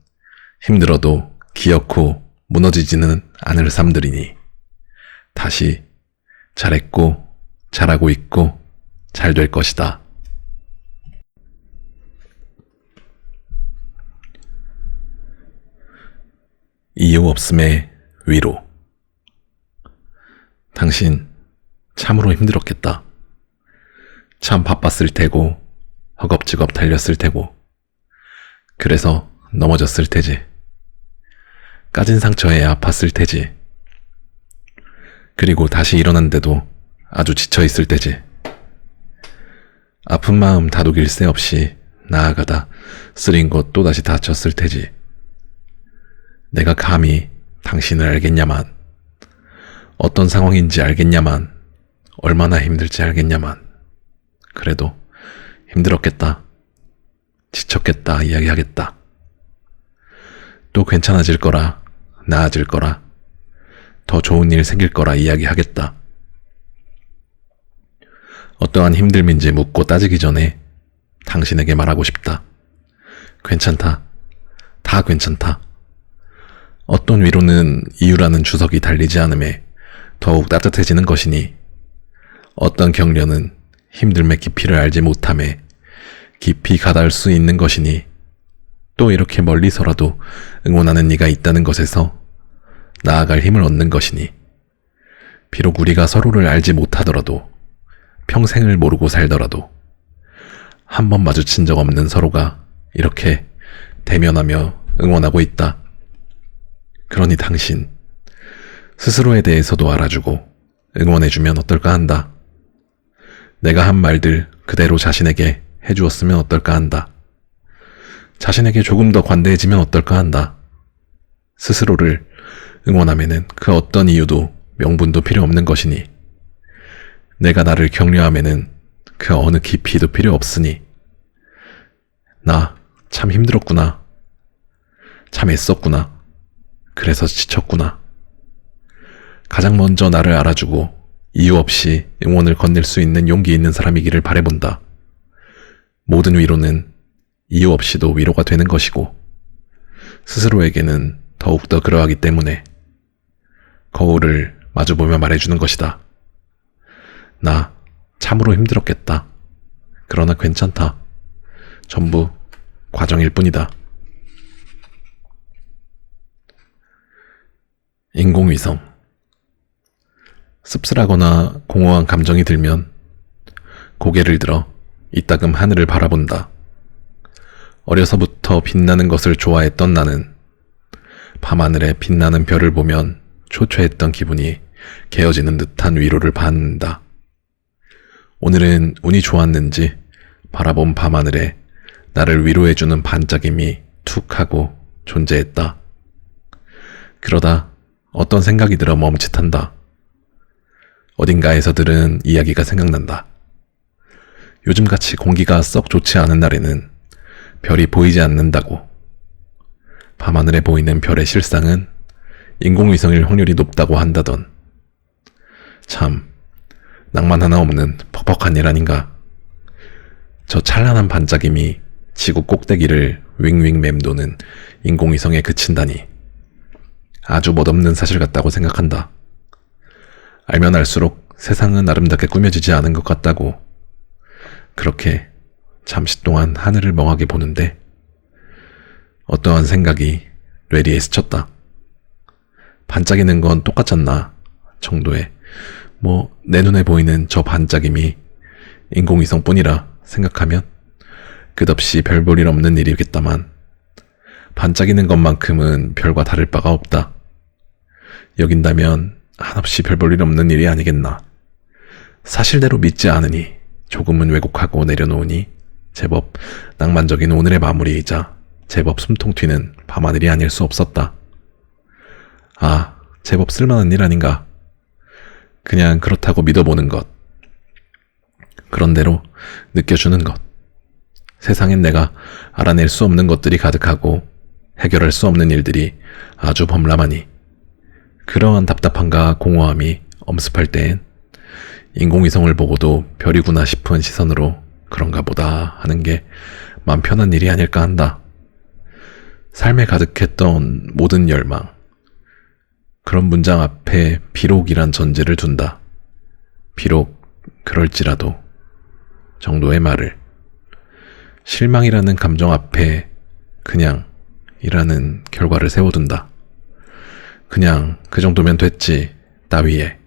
힘들어도 기어코 무너지지는 않을 삶들이니. 다시 잘했고, 잘하고 있고, 잘 될 것이다. 이유 없음의 위로. 당신 참으로 힘들었겠다. 참 바빴을 테고 허겁지겁 달렸을 테고 그래서 넘어졌을 테지. 까진 상처에 아팠을 테지. 그리고 다시 일어난데도 아주 지쳐있을 테지. 아픈 마음 다독일 새 없이 나아가다 쓰린 곳 또다시 다쳤을 테지. 내가 감히 당신을 알겠냐만, 어떤 상황인지 알겠냐만, 얼마나 힘들지 알겠냐만. 그래도 힘들었겠다, 지쳤겠다 이야기하겠다. 또 괜찮아질 거라, 나아질 거라, 더 좋은 일 생길 거라 이야기하겠다. 어떠한 힘듦인지 묻고 따지기 전에 당신에게 말하고 싶다. 괜찮다. 다 괜찮다. 어떤 위로는 이유라는 주석이 달리지 않음에 더욱 따뜻해지는 것이니, 어떤 격려는 힘듦의 깊이를 알지 못함에 깊이 가닿을 수 있는 것이니, 또 이렇게 멀리서라도 응원하는 네가 있다는 것에서 나아갈 힘을 얻는 것이니, 비록 우리가 서로를 알지 못하더라도, 평생을 모르고 살더라도, 한 번 마주친 적 없는 서로가 이렇게 대면하며 응원하고 있다. 그러니 당신 스스로에 대해서도 알아주고 응원해주면 어떨까 한다. 내가 한 말들 그대로 자신에게 해주었으면 어떨까 한다. 자신에게 조금 더 관대해지면 어떨까 한다. 스스로를 응원하면은 그 어떤 이유도 명분도 필요 없는 것이니, 내가 나를 격려하면은 그 어느 깊이도 필요 없으니, 나 참 힘들었구나. 참 애썼구나. 그래서 지쳤구나. 가장 먼저 나를 알아주고 이유 없이 응원을 건넬 수 있는 용기 있는 사람이기를 바라본다. 모든 위로는 이유 없이도 위로가 되는 것이고, 스스로에게는 더욱더 그러하기 때문에 거울을 마주보며 말해주는 것이다. 나 참으로 힘들었겠다. 그러나 괜찮다. 전부 과정일 뿐이다. 인공위성. 씁쓸하거나 공허한 감정이 들면 고개를 들어 이따금 하늘을 바라본다. 어려서부터 빛나는 것을 좋아했던 나는 밤하늘에 빛나는 별을 보면 초췌했던 기분이 개어지는 듯한 위로를 받는다. 오늘은 운이 좋았는지 바라본 밤하늘에 나를 위로해주는 반짝임이 툭 하고 존재했다. 그러다 어떤 생각이 들어 멈칫한다. 어딘가에서 들은 이야기가 생각난다. 요즘같이 공기가 썩 좋지 않은 날에는 별이 보이지 않는다고. 밤하늘에 보이는 별의 실상은 인공위성일 확률이 높다고 한다던. 참 낭만 하나 없는 퍽퍽한 일 아닌가. 저 찬란한 반짝임이 지구 꼭대기를 윙윙 맴도는 인공위성에 그친다니 아주 멋없는 사실 같다고 생각한다. 알면 알수록 세상은 아름답게 꾸며지지 않은 것 같다고. 그렇게 잠시 동안 하늘을 멍하게 보는데 어떠한 생각이 뇌리에 스쳤다. 반짝이는 건 똑같잖나 정도의 내 눈에 보이는 저 반짝임이 인공위성뿐이라 생각하면 끝없이 별 볼 일 없는 일이겠다만 반짝이는 것만큼은 별과 다를 바가 없다. 여긴다면 한없이 별 볼 일 없는 일이 아니겠나. 사실대로 믿지 않으니 조금은 왜곡하고 내려놓으니 제법 낭만적인 오늘의 마무리이자 제법 숨통 튀는 밤하늘이 아닐 수 없었다. 아, 제법 쓸만한 일 아닌가. 그냥 그렇다고 믿어보는 것. 그런대로 느껴주는 것. 세상엔 내가 알아낼 수 없는 것들이 가득하고 해결할 수 없는 일들이 아주 범람하니 그러한 답답함과 공허함이 엄습할 때엔 인공위성을 보고도 별이구나 싶은 시선으로 그런가 보다 하는 게 맘 편한 일이 아닐까 한다. 삶에 가득했던 모든 열망, 그런 문장 앞에 비록이란 전제를 둔다. 비록 그럴지라도 정도의 말을. 실망이라는 감정 앞에 그냥 이라는 결과를 세워둔다. 그냥 그 정도면 됐지 따위에.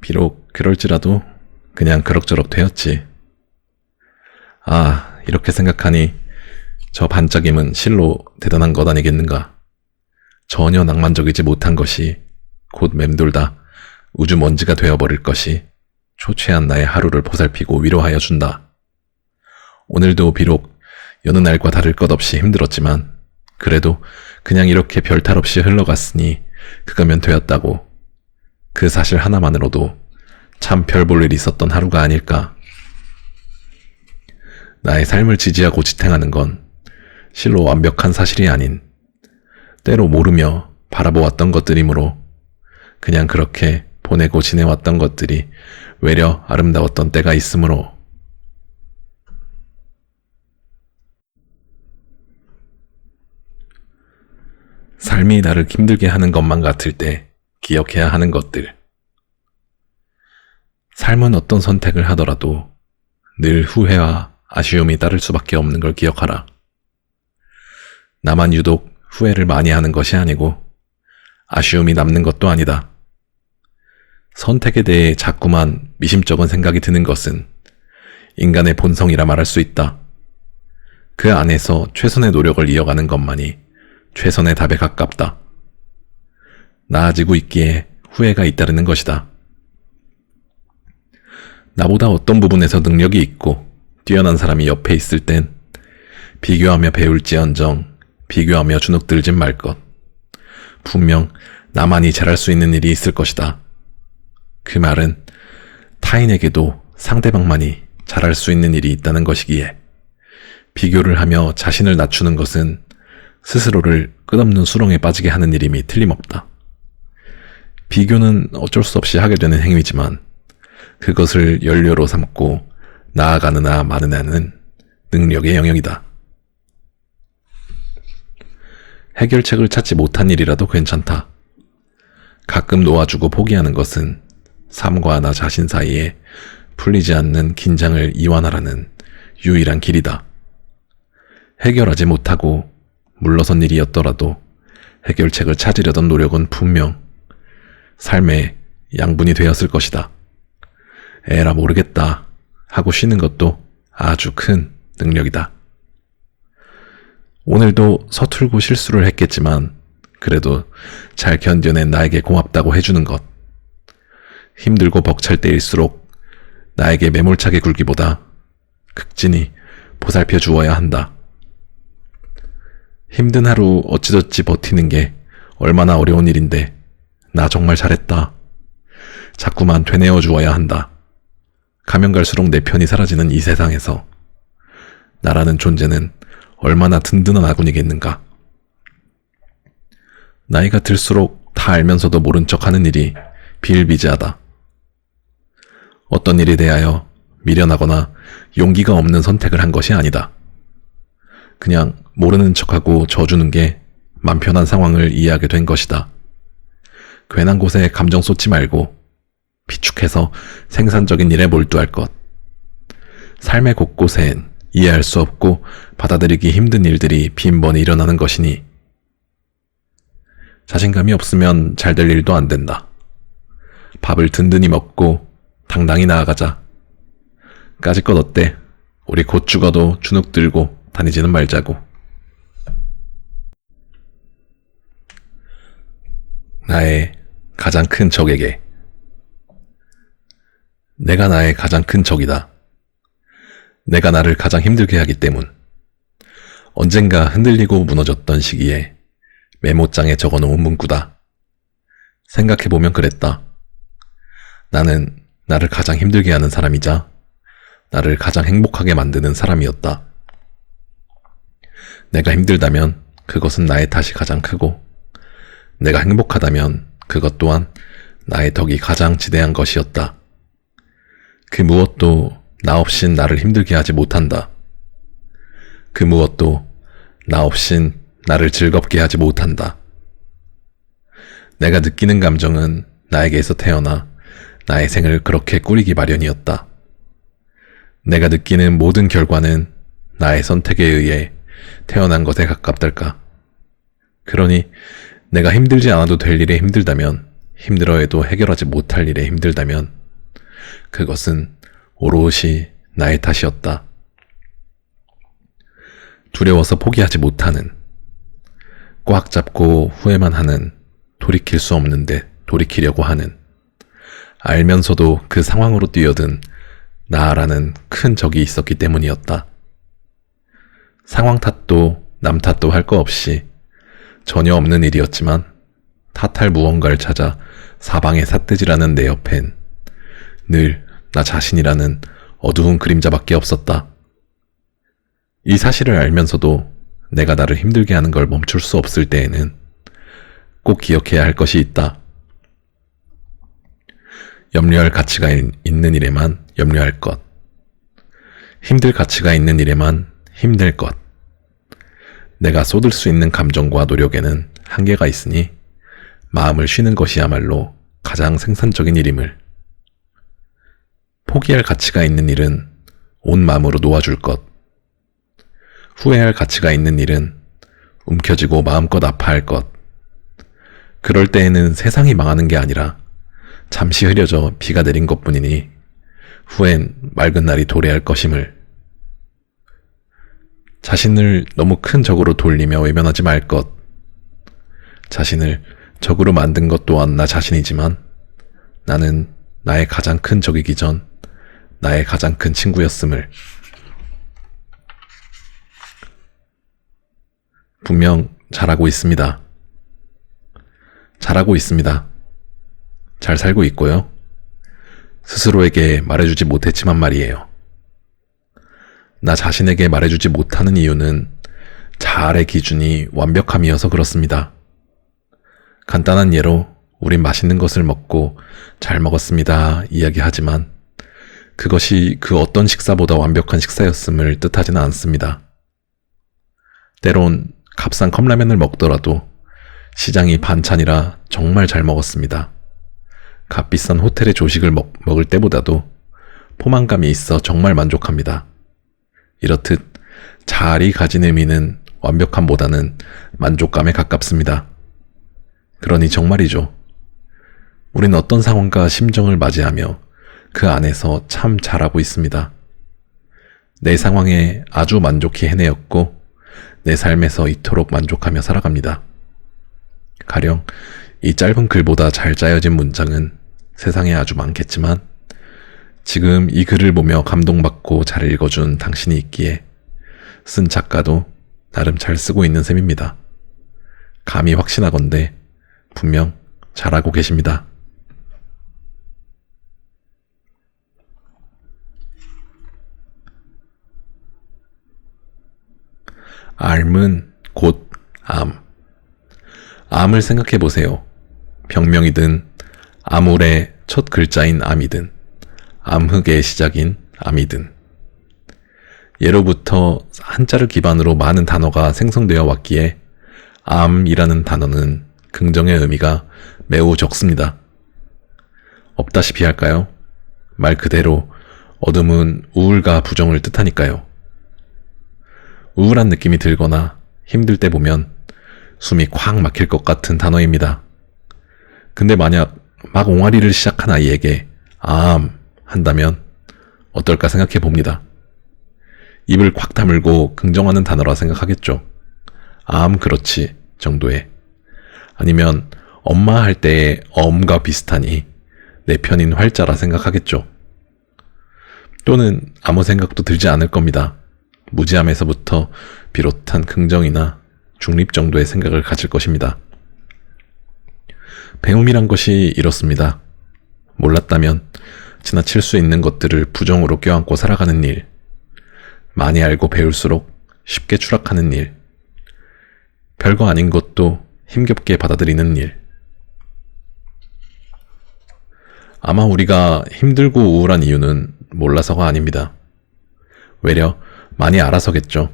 비록 그럴지라도 그냥 그럭저럭 되었지. 아, 이렇게 생각하니 저 반짝임은 실로 대단한 것 아니겠는가. 전혀 낭만적이지 못한 것이 곧 맴돌다 우주 먼지가 되어버릴 것이 초췌한 나의 하루를 보살피고 위로하여 준다. 오늘도 비록 여느 날과 다를 것 없이 힘들었지만 그래도 그냥 이렇게 별탈 없이 흘러갔으니 그거면 되었다고. 그 사실 하나만으로도 참 별 볼 일이 있었던 하루가 아닐까. 나의 삶을 지지하고 지탱하는 건 실로 완벽한 사실이 아닌 때로 모르며 바라보았던 것들이므로 그냥 그렇게 보내고 지내왔던 것들이 외려 아름다웠던 때가 있으므로. 삶이 나를 힘들게 하는 것만 같을 때 기억해야 하는 것들. 삶은 어떤 선택을 하더라도 늘 후회와 아쉬움이 따를 수밖에 없는 걸 기억하라. 나만 유독 후회를 많이 하는 것이 아니고 아쉬움이 남는 것도 아니다. 선택에 대해 자꾸만 미심쩍은 생각이 드는 것은 인간의 본성이라 말할 수 있다. 그 안에서 최선의 노력을 이어가는 것만이 최선의 답에 가깝다. 나아지고 있기에 후회가 잇따르는 것이다. 나보다 어떤 부분에서 능력이 있고 뛰어난 사람이 옆에 있을 땐 비교하며 배울지언정 비교하며 주눅들진 말 것. 분명 나만이 잘할 수 있는 일이 있을 것이다. 그 말은 타인에게도 상대방만이 잘할 수 있는 일이 있다는 것이기에 비교를 하며 자신을 낮추는 것은 스스로를 끝없는 수렁에 빠지게 하는 일임이 틀림없다. 비교는 어쩔 수 없이 하게 되는 행위지만 그것을 연료로 삼고 나아가느나 마느냐는 능력의 영역이다. 해결책을 찾지 못한 일이라도 괜찮다. 가끔 놓아주고 포기하는 것은 삶과 나 자신 사이에 풀리지 않는 긴장을 이완하라는 유일한 길이다. 해결하지 못하고 물러선 일이었더라도 해결책을 찾으려던 노력은 분명 삶의 양분이 되었을 것이다. 에라 모르겠다 하고 쉬는 것도 아주 큰 능력이다. 오늘도 서툴고 실수를 했겠지만 그래도 잘 견뎌낸 나에게 고맙다고 해주는 것. 힘들고 벅찰 때일수록 나에게 매몰차게 굴기보다 극진히 보살펴 주어야 한다. 힘든 하루 어찌저찌 버티는 게 얼마나 어려운 일인데 나 정말 잘했다. 자꾸만 되뇌어 주어야 한다. 가면 갈수록 내 편이 사라지는 이 세상에서 나라는 존재는 얼마나 든든한 아군이겠는가. 나이가 들수록 다 알면서도 모른 척하는 일이 비일비재하다. 어떤 일에 대하여 미련하거나 용기가 없는 선택을 한 것이 아니다. 그냥 모르는 척하고 져주는 게 맘 편한 상황을 이해하게 된 것이다. 괜한 곳에 감정 쏟지 말고 비축해서 생산적인 일에 몰두할 것. 삶의 곳곳엔 이해할 수 없고 받아들이기 힘든 일들이 빈번히 일어나는 것이니 자신감이 없으면 잘 될 일도 안 된다. 밥을 든든히 먹고 당당히 나아가자. 까짓것 어때? 우리 곧 죽어도 주눅 들고 다니지는 말자고. 나의 가장 큰 적에게. 내가 나의 가장 큰 적이다. 내가 나를 가장 힘들게 하기 때문. 언젠가 흔들리고 무너졌던 시기에 메모장에 적어놓은 문구다. 생각해보면 그랬다. 나는 나를 가장 힘들게 하는 사람이자 나를 가장 행복하게 만드는 사람이었다. 내가 힘들다면 그것은 나의 탓이 가장 크고 내가 행복하다면 그것 또한 나의 덕이 가장 지대한 것이었다. 그 무엇도 나 없인 나를 힘들게 하지 못한다. 그 무엇도 나 없인 나를 즐겁게 하지 못한다. 내가 느끼는 감정은 나에게서 태어나 나의 생을 그렇게 꾸리기 마련이었다. 내가 느끼는 모든 결과는 나의 선택에 의해 태어난 것에 가깝달까. 그러니 내가 힘들지 않아도 될 일에 힘들다면, 힘들어해도 해결하지 못할 일에 힘들다면 그것은 오롯이 나의 탓이었다. 두려워서 포기하지 못하는, 꽉 잡고 후회만 하는, 돌이킬 수 없는데 돌이키려고 하는, 알면서도 그 상황으로 뛰어든 나라는 큰 적이 있었기 때문이었다. 상황 탓도 남 탓도 할 거 없이 전혀 없는 일이었지만 탓할 무언가를 찾아 사방에 삿대질하는 내 옆엔 늘 나 자신이라는 어두운 그림자밖에 없었다. 이 사실을 알면서도 내가 나를 힘들게 하는 걸 멈출 수 없을 때에는 꼭 기억해야 할 것이 있다. 염려할 가치가 있는 일에만 염려할 것. 힘들 가치가 있는 일에만 힘들 것. 내가 쏟을 수 있는 감정과 노력에는 한계가 있으니 마음을 쉬는 것이야말로 가장 생산적인 일임을. 포기할 가치가 있는 일은 온 마음으로 놓아줄 것. 후회할 가치가 있는 일은 움켜쥐고 마음껏 아파할 것. 그럴 때에는 세상이 망하는 게 아니라 잠시 흐려져 비가 내린 것뿐이니 후엔 맑은 날이 도래할 것임을. 자신을 너무 큰 적으로 돌리며 외면하지 말 것. 자신을 적으로 만든 것 또한 나 자신이지만 나는 나의 가장 큰 적이기 전 나의 가장 큰 친구였음을. 분명 잘하고 있습니다. 잘하고 있습니다. 잘 살고 있고요. 스스로에게 말해주지 못했지만 말이에요. 나 자신에게 말해주지 못하는 이유는 잘의 기준이 완벽함이어서 그렇습니다. 간단한 예로 우린 맛있는 것을 먹고 잘 먹었습니다 이야기하지만 그것이 그 어떤 식사보다 완벽한 식사였음을 뜻하지는 않습니다. 때론 값싼 컵라면을 먹더라도 시장이 반찬이라 정말 잘 먹었습니다. 값비싼 호텔의 조식을 먹을 때보다도 포만감이 있어 정말 만족합니다. 이렇듯 잘이 가진 의미는 완벽함보다는 만족감에 가깝습니다. 그러니 정말이죠. 우린 어떤 상황과 심정을 맞이하며 그 안에서 참 잘하고 있습니다. 내 상황에 아주 만족히 해내었고 내 삶에서 이토록 만족하며 살아갑니다. 가령 이 짧은 글보다 잘 짜여진 문장은 세상에 아주 많겠지만 지금 이 글을 보며 감동받고 잘 읽어준 당신이 있기에 쓴 작가도 나름 잘 쓰고 있는 셈입니다. 감히 확신하건대 분명 잘하고 계십니다. 앓은 곧 암. 암을 생각해 보세요. 병명이든 암울의 첫 글자인 암이든 암흑의 시작인 암이든 예로부터 한자를 기반으로 많은 단어가 생성되어 왔기에 암이라는 단어는 긍정의 의미가 매우 적습니다. 없다시피 할까요? 말 그대로 어둠은 우울과 부정을 뜻하니까요. 우울한 느낌이 들거나 힘들 때 보면 숨이 콱 막힐 것 같은 단어입니다. 근데 만약 막 옹알이를 시작한 아이에게 암 한다면 어떨까 생각해 봅니다. 입을 콱 다물고 긍정하는 단어라 생각하겠죠. 암 그렇지 정도의. 아니면 엄마 할 때의 엄과 비슷하니 내 편인 활자라 생각하겠죠. 또는 아무 생각도 들지 않을 겁니다. 무지함에서부터 비롯한 긍정이나 중립 정도의 생각을 가질 것입니다. 배움이란 것이 이렇습니다. 몰랐다면 지나칠 수 있는 것들을 부정으로 껴안고 살아가는 일, 많이 알고 배울수록 쉽게 추락하는 일, 별거 아닌 것도 힘겹게 받아들이는 일. 아마 우리가 힘들고 우울한 이유는 몰라서가 아닙니다. 외려 많이 알아서겠죠.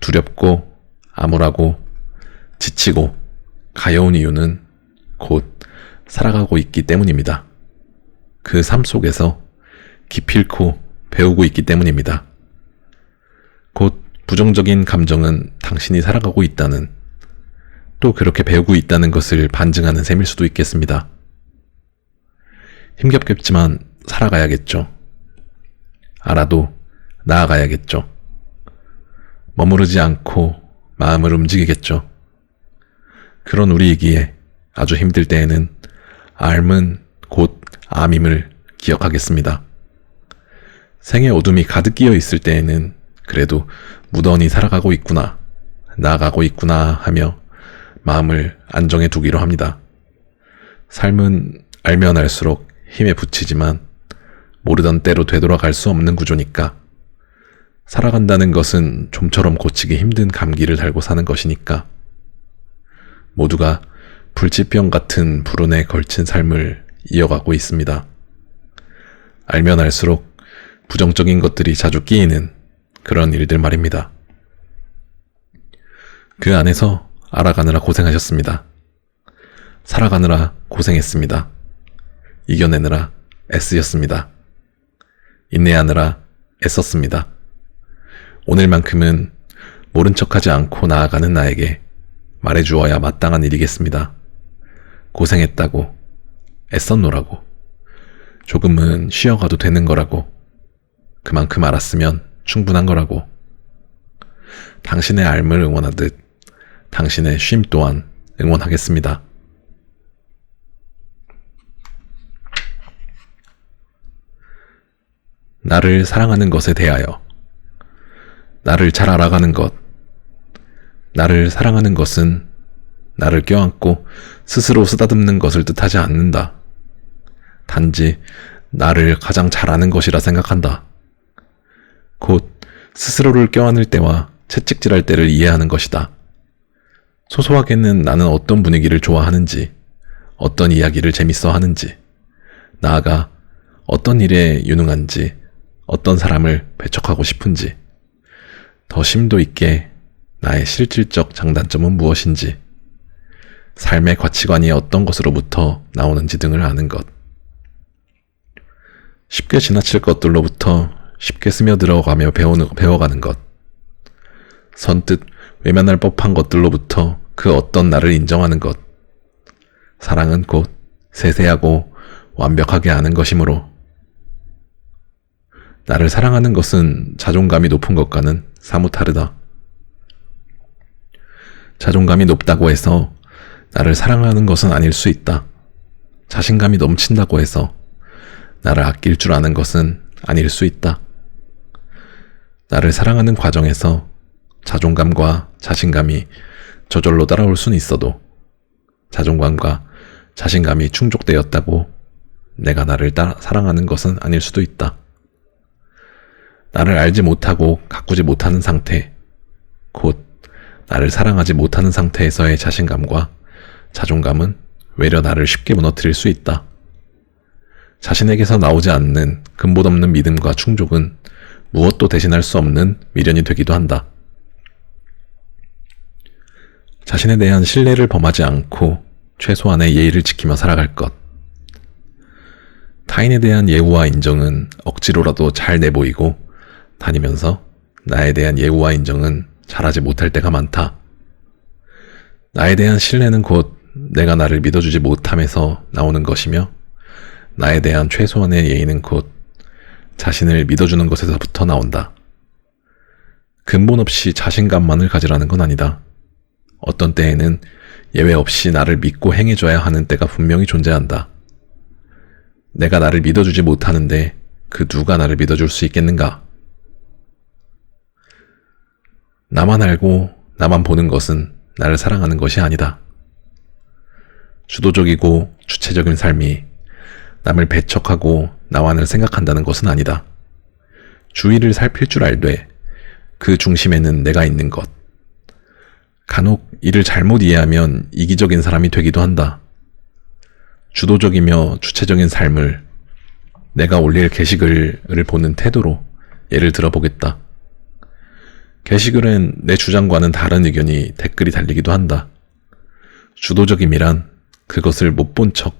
두렵고 암울하고 지치고 가여운 이유는 곧 살아가고 있기 때문입니다. 그 삶 속에서 기필코 배우고 있기 때문입니다. 곧 부정적인 감정은 당신이 살아가고 있다는, 또 그렇게 배우고 있다는 것을 반증하는 셈일 수도 있겠습니다. 힘겹겠지만 살아가야겠죠. 알아도 나아가야겠죠. 머무르지 않고 마음을 움직이겠죠. 그런 우리이기에 아주 힘들 때에는 앓은 곧 암임을 기억하겠습니다. 생의 어둠이 가득 끼어 있을 때에는 그래도 무던히 살아가고 있구나, 나아가고 있구나 하며 마음을 안정해 두기로 합니다. 삶은 알면 알수록 힘에 부치지만 모르던 때로 되돌아갈 수 없는 구조니까, 살아간다는 것은 좀처럼 고치기 힘든 감기를 달고 사는 것이니까, 모두가 불치병 같은 불운에 걸친 삶을 이어가고 있습니다. 알면 알수록 부정적인 것들이 자주 끼이는 그런 일들 말입니다. 그 안에서 알아가느라 고생하셨습니다. 살아가느라 고생했습니다. 이겨내느라 애쓰셨습니다. 인내하느라 애썼습니다. 오늘만큼은 모른 척하지 않고 나아가는 나에게 말해주어야 마땅한 일이겠습니다. 고생했다고, 애썼노라고, 조금은 쉬어가도 되는 거라고, 그만큼 알았으면 충분한 거라고. 당신의 앓음을 응원하듯 당신의 쉼 또한 응원하겠습니다. 나를 사랑하는 것에 대하여. 나를 잘 알아가는 것. 나를 사랑하는 것은 나를 껴안고 스스로 쓰다듬는 것을 뜻하지 않는다. 단지 나를 가장 잘 아는 것이라 생각한다. 곧 스스로를 껴안을 때와 채찍질할 때를 이해하는 것이다. 소소하게는 나는 어떤 분위기를 좋아하는지, 어떤 이야기를 재밌어 하는지, 나아가 어떤 일에 유능한지, 어떤 사람을 배척하고 싶은지, 더 심도 있게 나의 실질적 장단점은 무엇인지, 삶의 가치관이 어떤 것으로부터 나오는지 등을 아는 것. 쉽게 지나칠 것들로부터 쉽게 스며들어가며 배워가는 것. 선뜻 외면할 법한 것들로부터 그 어떤 나를 인정하는 것. 사랑은 곧 세세하고 완벽하게 아는 것이므로, 나를 사랑하는 것은 자존감이 높은 것과는 사뭇 다르다. 자존감이 높다고 해서 나를 사랑하는 것은 아닐 수 있다. 자신감이 넘친다고 해서 나를 아낄 줄 아는 것은 아닐 수 있다. 나를 사랑하는 과정에서 자존감과 자신감이 저절로 따라올 수는 있어도, 자존감과 자신감이 충족되었다고 내가 나를 사랑하는 것은 아닐 수도 있다. 나를 알지 못하고 가꾸지 못하는 상태, 곧 나를 사랑하지 못하는 상태에서의 자신감과 자존감은 외려 나를 쉽게 무너뜨릴 수 있다. 자신에게서 나오지 않는 근본 없는 믿음과 충족은 무엇도 대신할 수 없는 미련이 되기도 한다. 자신에 대한 신뢰를 범하지 않고 최소한의 예의를 지키며 살아갈 것. 타인에 대한 예우와 인정은 억지로라도 잘 내보이고 다니면서 나에 대한 예우와 인정은 잘하지 못할 때가 많다. 나에 대한 신뢰는 곧 내가 나를 믿어주지 못함에서 나오는 것이며 나에 대한 최소한의 예의는 곧 자신을 믿어주는 것에서부터 나온다. 근본 없이 자신감만을 가지라는 건 아니다. 어떤 때에는 예외 없이 나를 믿고 행해줘야 하는 때가 분명히 존재한다. 내가 나를 믿어주지 못하는데 그 누가 나를 믿어줄 수 있겠는가? 나만 알고 나만 보는 것은 나를 사랑하는 것이 아니다. 주도적이고 주체적인 삶이 남을 배척하고 나만을 생각한다는 것은 아니다. 주위를 살필 줄 알되 그 중심에는 내가 있는 것. 간혹 이를 잘못 이해하면 이기적인 사람이 되기도 한다. 주도적이며 주체적인 삶을 내가 올릴 게시글을 보는 태도로 예를 들어보겠다. 게시글엔 내 주장과는 다른 의견이 댓글이 달리기도 한다. 주도적임이란 그것을 못 본 척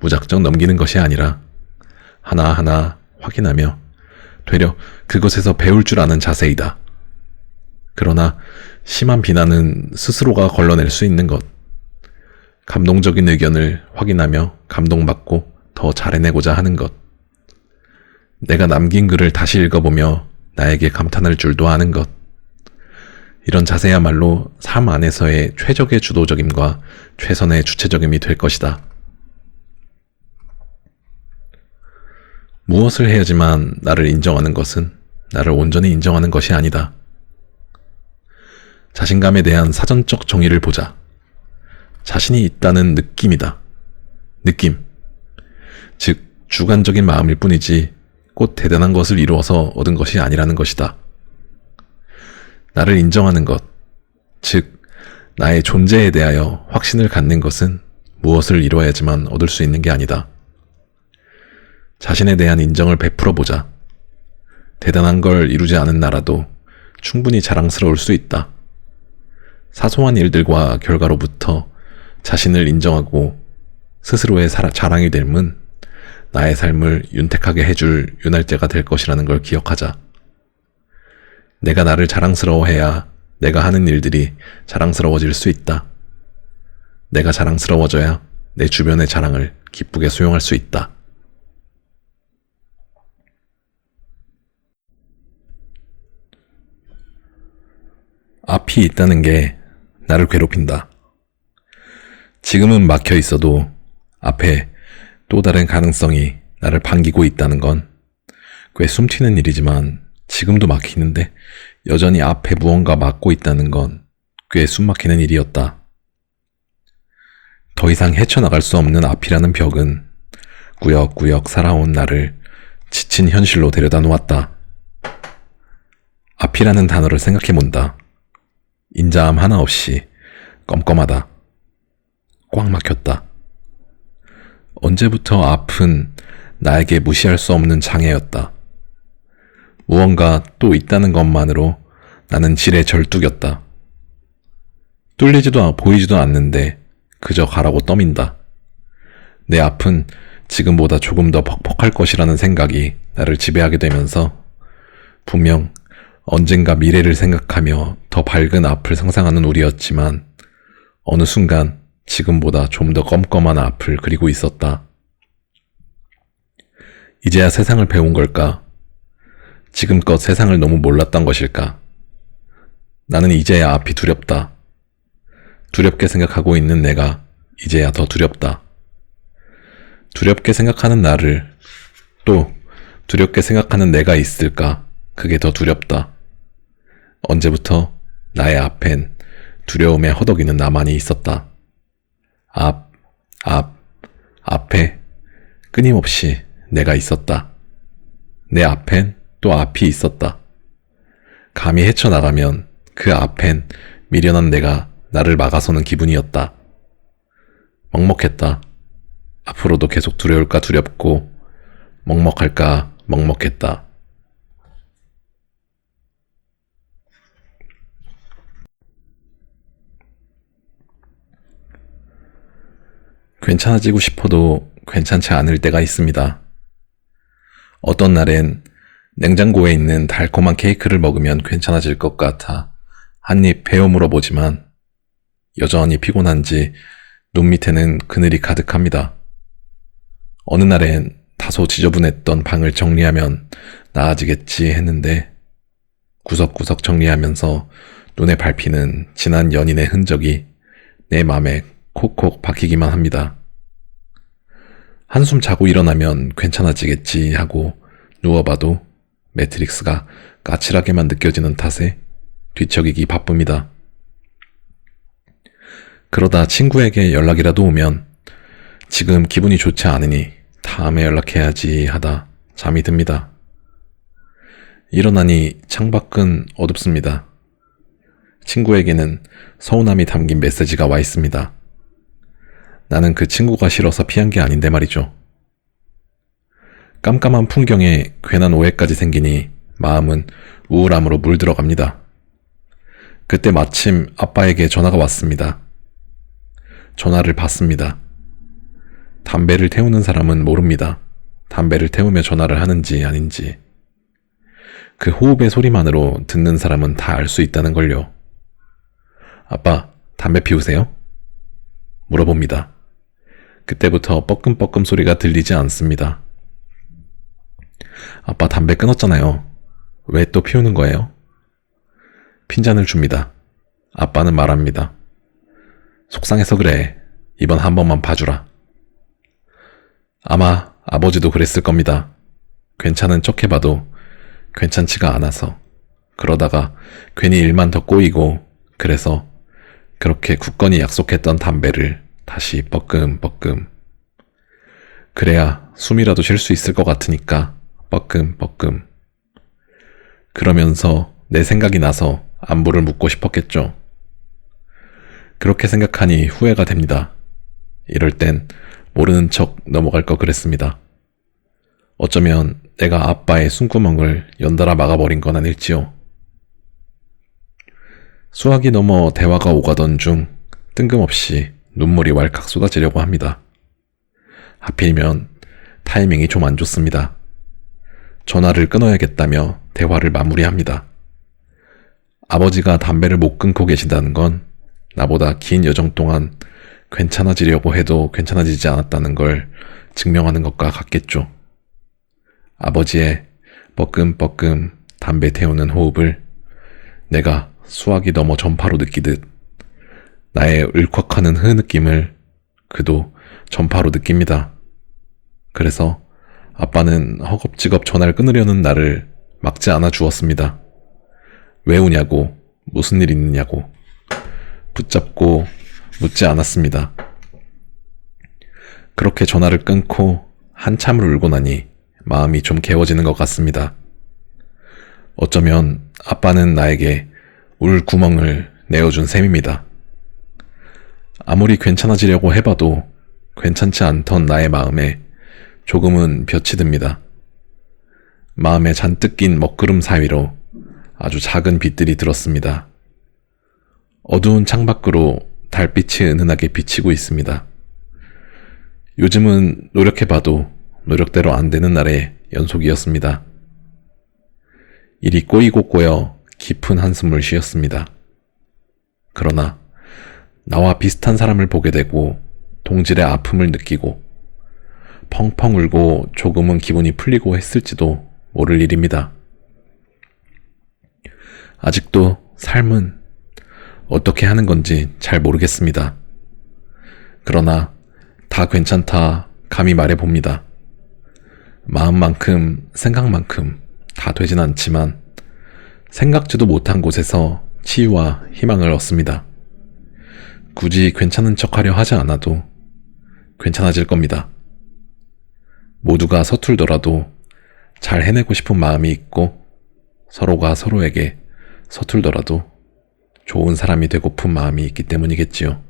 무작정 넘기는 것이 아니라 하나하나 확인하며 되려 그것에서 배울 줄 아는 자세이다. 그러나 심한 비난은 스스로가 걸러낼 수 있는 것. 감동적인 의견을 확인하며 감동받고 더 잘해내고자 하는 것. 내가 남긴 글을 다시 읽어보며 나에게 감탄할 줄도 아는 것. 이런 자세야말로 삶 안에서의 최적의 주도적임과 최선의 주체적임이 될 것이다. 무엇을 해야지만 나를 인정하는 것은 나를 온전히 인정하는 것이 아니다. 자신감에 대한 사전적 정의를 보자. 자신이 있다는 느낌이다. 느낌. 즉, 주관적인 마음일 뿐이지 꼭 대단한 것을 이루어서 얻은 것이 아니라는 것이다. 나를 인정하는 것, 즉, 나의 존재에 대하여 확신을 갖는 것은 무엇을 이루어야지만 얻을 수 있는 게 아니다. 자신에 대한 인정을 베풀어 보자. 대단한 걸 이루지 않은 나라도 충분히 자랑스러울 수 있다. 사소한 일들과 결과로부터 자신을 인정하고 스스로의 자랑이 됨은 나의 삶을 윤택하게 해줄 윤활제가 될 것이라는 걸 기억하자. 내가 나를 자랑스러워해야 내가 하는 일들이 자랑스러워질 수 있다. 내가 자랑스러워져야 내 주변의 자랑을 기쁘게 수용할 수 있다. 앞이 있다는 게 나를 괴롭힌다. 지금은 막혀 있어도 앞에 또 다른 가능성이 나를 반기고 있다는 건 꽤 숨튀는 일이지만 지금도 막히는데 여전히 앞에 무언가 막고 있다는 건 꽤 숨막히는 일이었다. 더 이상 헤쳐나갈 수 없는 앞이라는 벽은 꾸역꾸역 살아온 나를 지친 현실로 데려다 놓았다. 앞이라는 단어를 생각해본다. 인자함 하나 없이 껌껌하다. 꽉 막혔다. 언제부터 앞은 나에게 무시할 수 없는 장애였다. 무언가 또 있다는 것만으로 나는 지레 절뚝였다. 뚫리지도 보이지도 않는데 그저 가라고 떠민다. 내 앞은 지금보다 조금 더 퍽퍽할 것이라는 생각이 나를 지배하게 되면서 분명 언젠가 미래를 생각하며 더 밝은 앞을 상상하는 우리였지만 어느 순간 지금보다 좀 더 껌껌한 앞을 그리고 있었다. 이제야 세상을 배운 걸까? 지금껏 세상을 너무 몰랐던 것일까? 나는 이제야 앞이 두렵다. 두렵게 생각하고 있는 내가 이제야 더 두렵다. 두렵게 생각하는 나를 또 두렵게 생각하는 내가 있을까? 그게 더 두렵다. 언제부터 나의 앞엔 두려움에 허덕이는 나만이 있었다. 앞에 끊임없이 내가 있었다. 내 앞엔 또 앞이 있었다. 감히 헤쳐나가면 그 앞엔 미련한 내가 나를 막아서는 기분이었다. 먹먹했다. 앞으로도 계속 두려울까 두렵고 먹먹할까 먹먹했다. 괜찮아지고 싶어도 괜찮지 않을 때가 있습니다. 어떤 날엔 냉장고에 있는 달콤한 케이크를 먹으면 괜찮아질 것 같아 한 입 베어 물어보지만 여전히 피곤한지 눈 밑에는 그늘이 가득합니다. 어느 날엔 다소 지저분했던 방을 정리하면 나아지겠지 했는데 구석구석 정리하면서 눈에 밟히는 지난 연인의 흔적이 내 맘에 콕콕 박히기만 합니다. 한숨 자고 일어나면 괜찮아지겠지 하고 누워봐도 매트릭스가 까칠하게만 느껴지는 탓에 뒤척이기 바쁩니다. 그러다 친구에게 연락이라도 오면 지금 기분이 좋지 않으니 다음에 연락해야지 하다 잠이 듭니다. 일어나니 창밖은 어둡습니다. 친구에게는 서운함이 담긴 메시지가 와 있습니다. 나는 그 친구가 싫어서 피한 게 아닌데 말이죠. 깜깜한 풍경에 괜한 오해까지 생기니 마음은 우울함으로 물들어갑니다. 그때 마침 아빠에게 전화가 왔습니다. 전화를 받습니다. 담배를 태우는 사람은 모릅니다. 담배를 태우며 전화를 하는지 아닌지. 그 호흡의 소리만으로 듣는 사람은 다 알 수 있다는 걸요. 아빠, 담배 피우세요? 물어봅니다. 그때부터 뻐끔뻐끔 소리가 들리지 않습니다. 아빠 담배 끊었잖아요. 왜 또 피우는 거예요? 핀잔을 줍니다. 아빠는 말합니다. 속상해서 그래. 이번 한 번만 봐주라. 아마 아버지도 그랬을 겁니다. 괜찮은 척 해봐도 괜찮지가 않아서. 그러다가 괜히 일만 더 꼬이고 그래서 그렇게 굳건히 약속했던 담배를 다시 뻐끔뻐끔. 그래야 숨이라도 쉴 수 있을 것 같으니까 뻐끔뻐끔. 그러면서 내 생각이 나서 안부를 묻고 싶었겠죠. 그렇게 생각하니 후회가 됩니다. 이럴 땐 모르는 척 넘어갈 거 그랬습니다. 어쩌면 내가 아빠의 숨구멍을 연달아 막아버린 건 아닐지요. 수학이 넘어 대화가 오가던 중 뜬금없이 눈물이 왈칵 쏟아지려고 합니다. 하필이면 타이밍이 좀 안 좋습니다. 전화를 끊어야겠다며 대화를 마무리합니다. 아버지가 담배를 못 끊고 계신다는 건 나보다 긴 여정 동안 괜찮아지려고 해도 괜찮아지지 않았다는 걸 증명하는 것과 같겠죠. 아버지의 뻐끔뻐끔 담배 태우는 호흡을 내가 수학이 넘어 전파로 느끼듯 나의 울컥하는 흐느낌을 그도 전파로 느낍니다. 그래서 아빠는 허겁지겁 전화를 끊으려는 나를 막지 않아 주었습니다. 왜 우냐고, 무슨 일 있느냐고 붙잡고 묻지 않았습니다. 그렇게 전화를 끊고 한참을 울고 나니 마음이 좀 개워지는 것 같습니다. 어쩌면 아빠는 나에게 울 구멍을 내어준 셈입니다. 아무리 괜찮아지려고 해봐도 괜찮지 않던 나의 마음에 조금은 볕이 듭니다. 마음에 잔뜩 낀 먹구름 사이로 아주 작은 빛들이 들었습니다. 어두운 창밖으로 달빛이 은은하게 비치고 있습니다. 요즘은 노력해봐도 노력대로 안 되는 날의 연속이었습니다. 일이 꼬이고 꼬여 깊은 한숨을 쉬었습니다. 그러나 나와 비슷한 사람을 보게 되고 동질의 아픔을 느끼고 펑펑 울고 조금은 기분이 풀리고 했을지도 모를 일입니다. 아직도 삶은 어떻게 하는 건지 잘 모르겠습니다. 그러나 다 괜찮다 감히 말해봅니다. 마음만큼 생각만큼 다 되진 않지만 생각지도 못한 곳에서 치유와 희망을 얻습니다. 굳이 괜찮은 척하려 하지 않아도 괜찮아질 겁니다. 모두가 서툴더라도 잘 해내고 싶은 마음이 있고 서로가 서로에게 서툴더라도 좋은 사람이 되고픈 마음이 있기 때문이겠지요.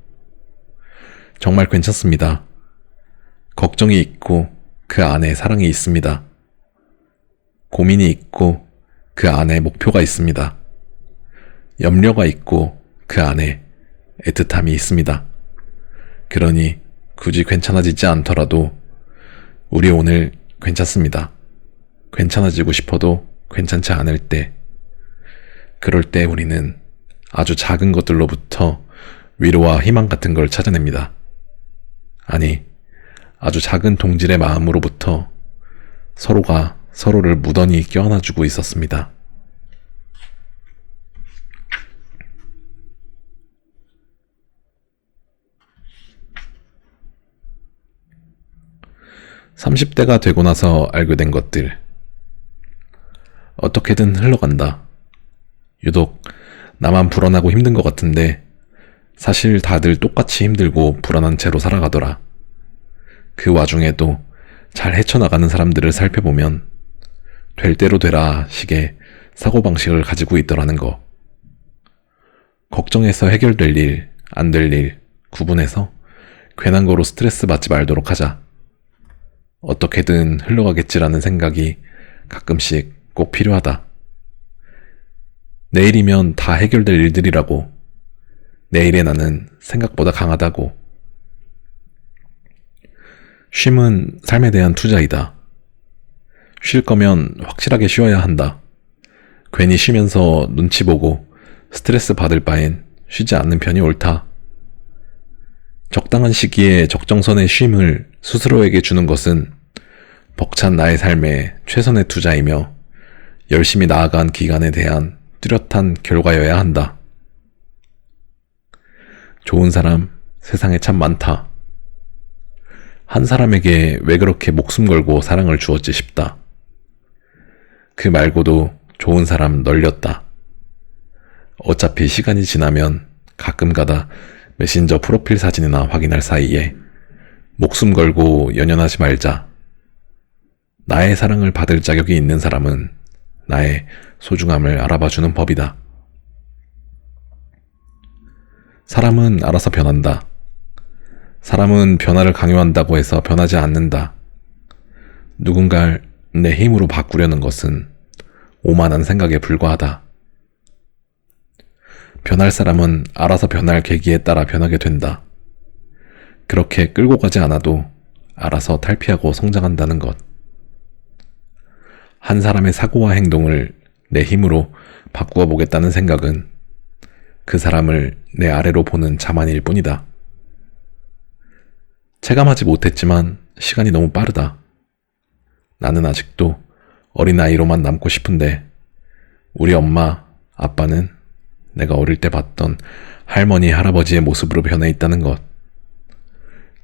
정말 괜찮습니다. 걱정이 있고 그 안에 사랑이 있습니다. 고민이 있고 그 안에 목표가 있습니다. 염려가 있고 그 안에 애틋함이 있습니다. 그러니 굳이 괜찮아지지 않더라도 우리 오늘 괜찮습니다. 괜찮아지고 싶어도 괜찮지 않을 때, 그럴 때 우리는 아주 작은 것들로부터 위로와 희망 같은 걸 찾아냅니다. 아니, 아주 작은 동질의 마음으로부터 서로가 서로를 무던히 껴안아주고 있었습니다. (30대가) 되고 나서 알게 된 것들. 어떻게든 흘러간다. 유독 나만 불안하고 힘든 것 같은데 사실 다들 똑같이 힘들고 불안한 채로 살아가더라. 그 와중에도 잘 헤쳐나가는 사람들을 살펴보면 될 대로 되라 식의 사고방식을 가지고 있더라는 거. 걱정해서 해결될 일, 안 될 일 구분해서 괜한 거로 스트레스 받지 말도록 하자. 어떻게든 흘러가겠지라는 생각이 가끔씩 꼭 필요하다. 내일이면 다 해결될 일들이라고. 내일의 나는 생각보다 강하다고. 쉼은 삶에 대한 투자이다. 쉴 거면 확실하게 쉬어야 한다. 괜히 쉬면서 눈치 보고 스트레스 받을 바엔 쉬지 않는 편이 옳다. 적당한 시기에 적정선의 쉼을 스스로에게 주는 것은 벅찬 나의 삶에 최선의 투자이며 열심히 나아간 기간에 대한 뚜렷한 결과여야 한다. 좋은 사람 세상에 참 많다. 한 사람에게 왜 그렇게 목숨 걸고 사랑을 주었지 싶다. 그 말고도 좋은 사람 널렸다. 어차피 시간이 지나면 가끔가다 메신저 프로필 사진이나 확인할 사이에 목숨 걸고 연연하지 말자. 나의 사랑을 받을 자격이 있는 사람은 나의 소중함을 알아봐주는 법이다. 사람은 알아서 변한다. 사람은 변화를 강요한다고 해서 변하지 않는다. 누군가를 내 힘으로 바꾸려는 것은 오만한 생각에 불과하다. 변할 사람은 알아서 변할 계기에 따라 변하게 된다. 그렇게 끌고 가지 않아도 알아서 탈피하고 성장한다는 것. 한 사람의 사고와 행동을 내 힘으로 바꾸어 보겠다는 생각은 그 사람을 내 아래로 보는 자만일 뿐이다. 체감하지 못했지만 시간이 너무 빠르다. 나는 아직도 어린아이로만 남고 싶은데 우리 엄마, 아빠는 내가 어릴 때 봤던 할머니, 할아버지의 모습으로 변해 있다는 것.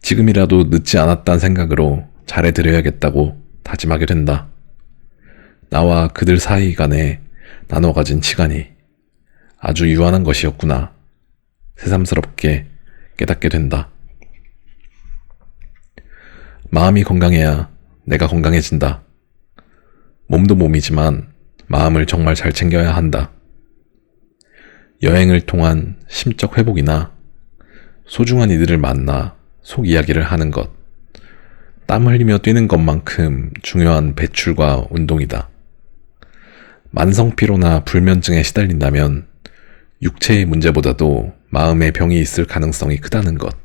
지금이라도 늦지 않았다는 생각으로 잘해드려야겠다고 다짐하게 된다. 나와 그들 사이 간에 나눠 가진 시간이 아주 유한한 것이었구나. 새삼스럽게 깨닫게 된다. 마음이 건강해야 내가 건강해진다. 몸도 몸이지만 마음을 정말 잘 챙겨야 한다. 여행을 통한 심적 회복이나 소중한 이들을 만나 속 이야기를 하는 것, 땀 흘리며 뛰는 것만큼 중요한 배출과 운동이다. 만성피로나 불면증에 시달린다면 육체의 문제보다도 마음의 병이 있을 가능성이 크다는 것.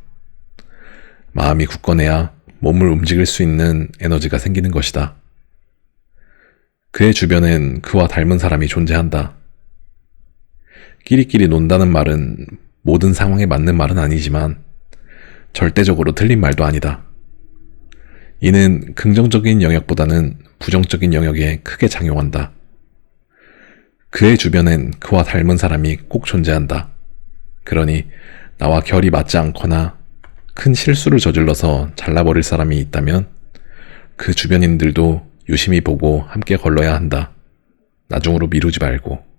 마음이 굳건해야 몸을 움직일 수 있는 에너지가 생기는 것이다. 그의 주변엔 그와 닮은 사람이 존재한다. 끼리끼리 논다는 말은 모든 상황에 맞는 말은 아니지만 절대적으로 틀린 말도 아니다. 이는 긍정적인 영역보다는 부정적인 영역에 크게 작용한다. 그의 주변엔 그와 닮은 사람이 꼭 존재한다. 그러니 나와 결이 맞지 않거나 큰 실수를 저질러서 잘라버릴 사람이 있다면 그 주변인들도 유심히 보고 함께 걸러야 한다. 나중으로 미루지 말고.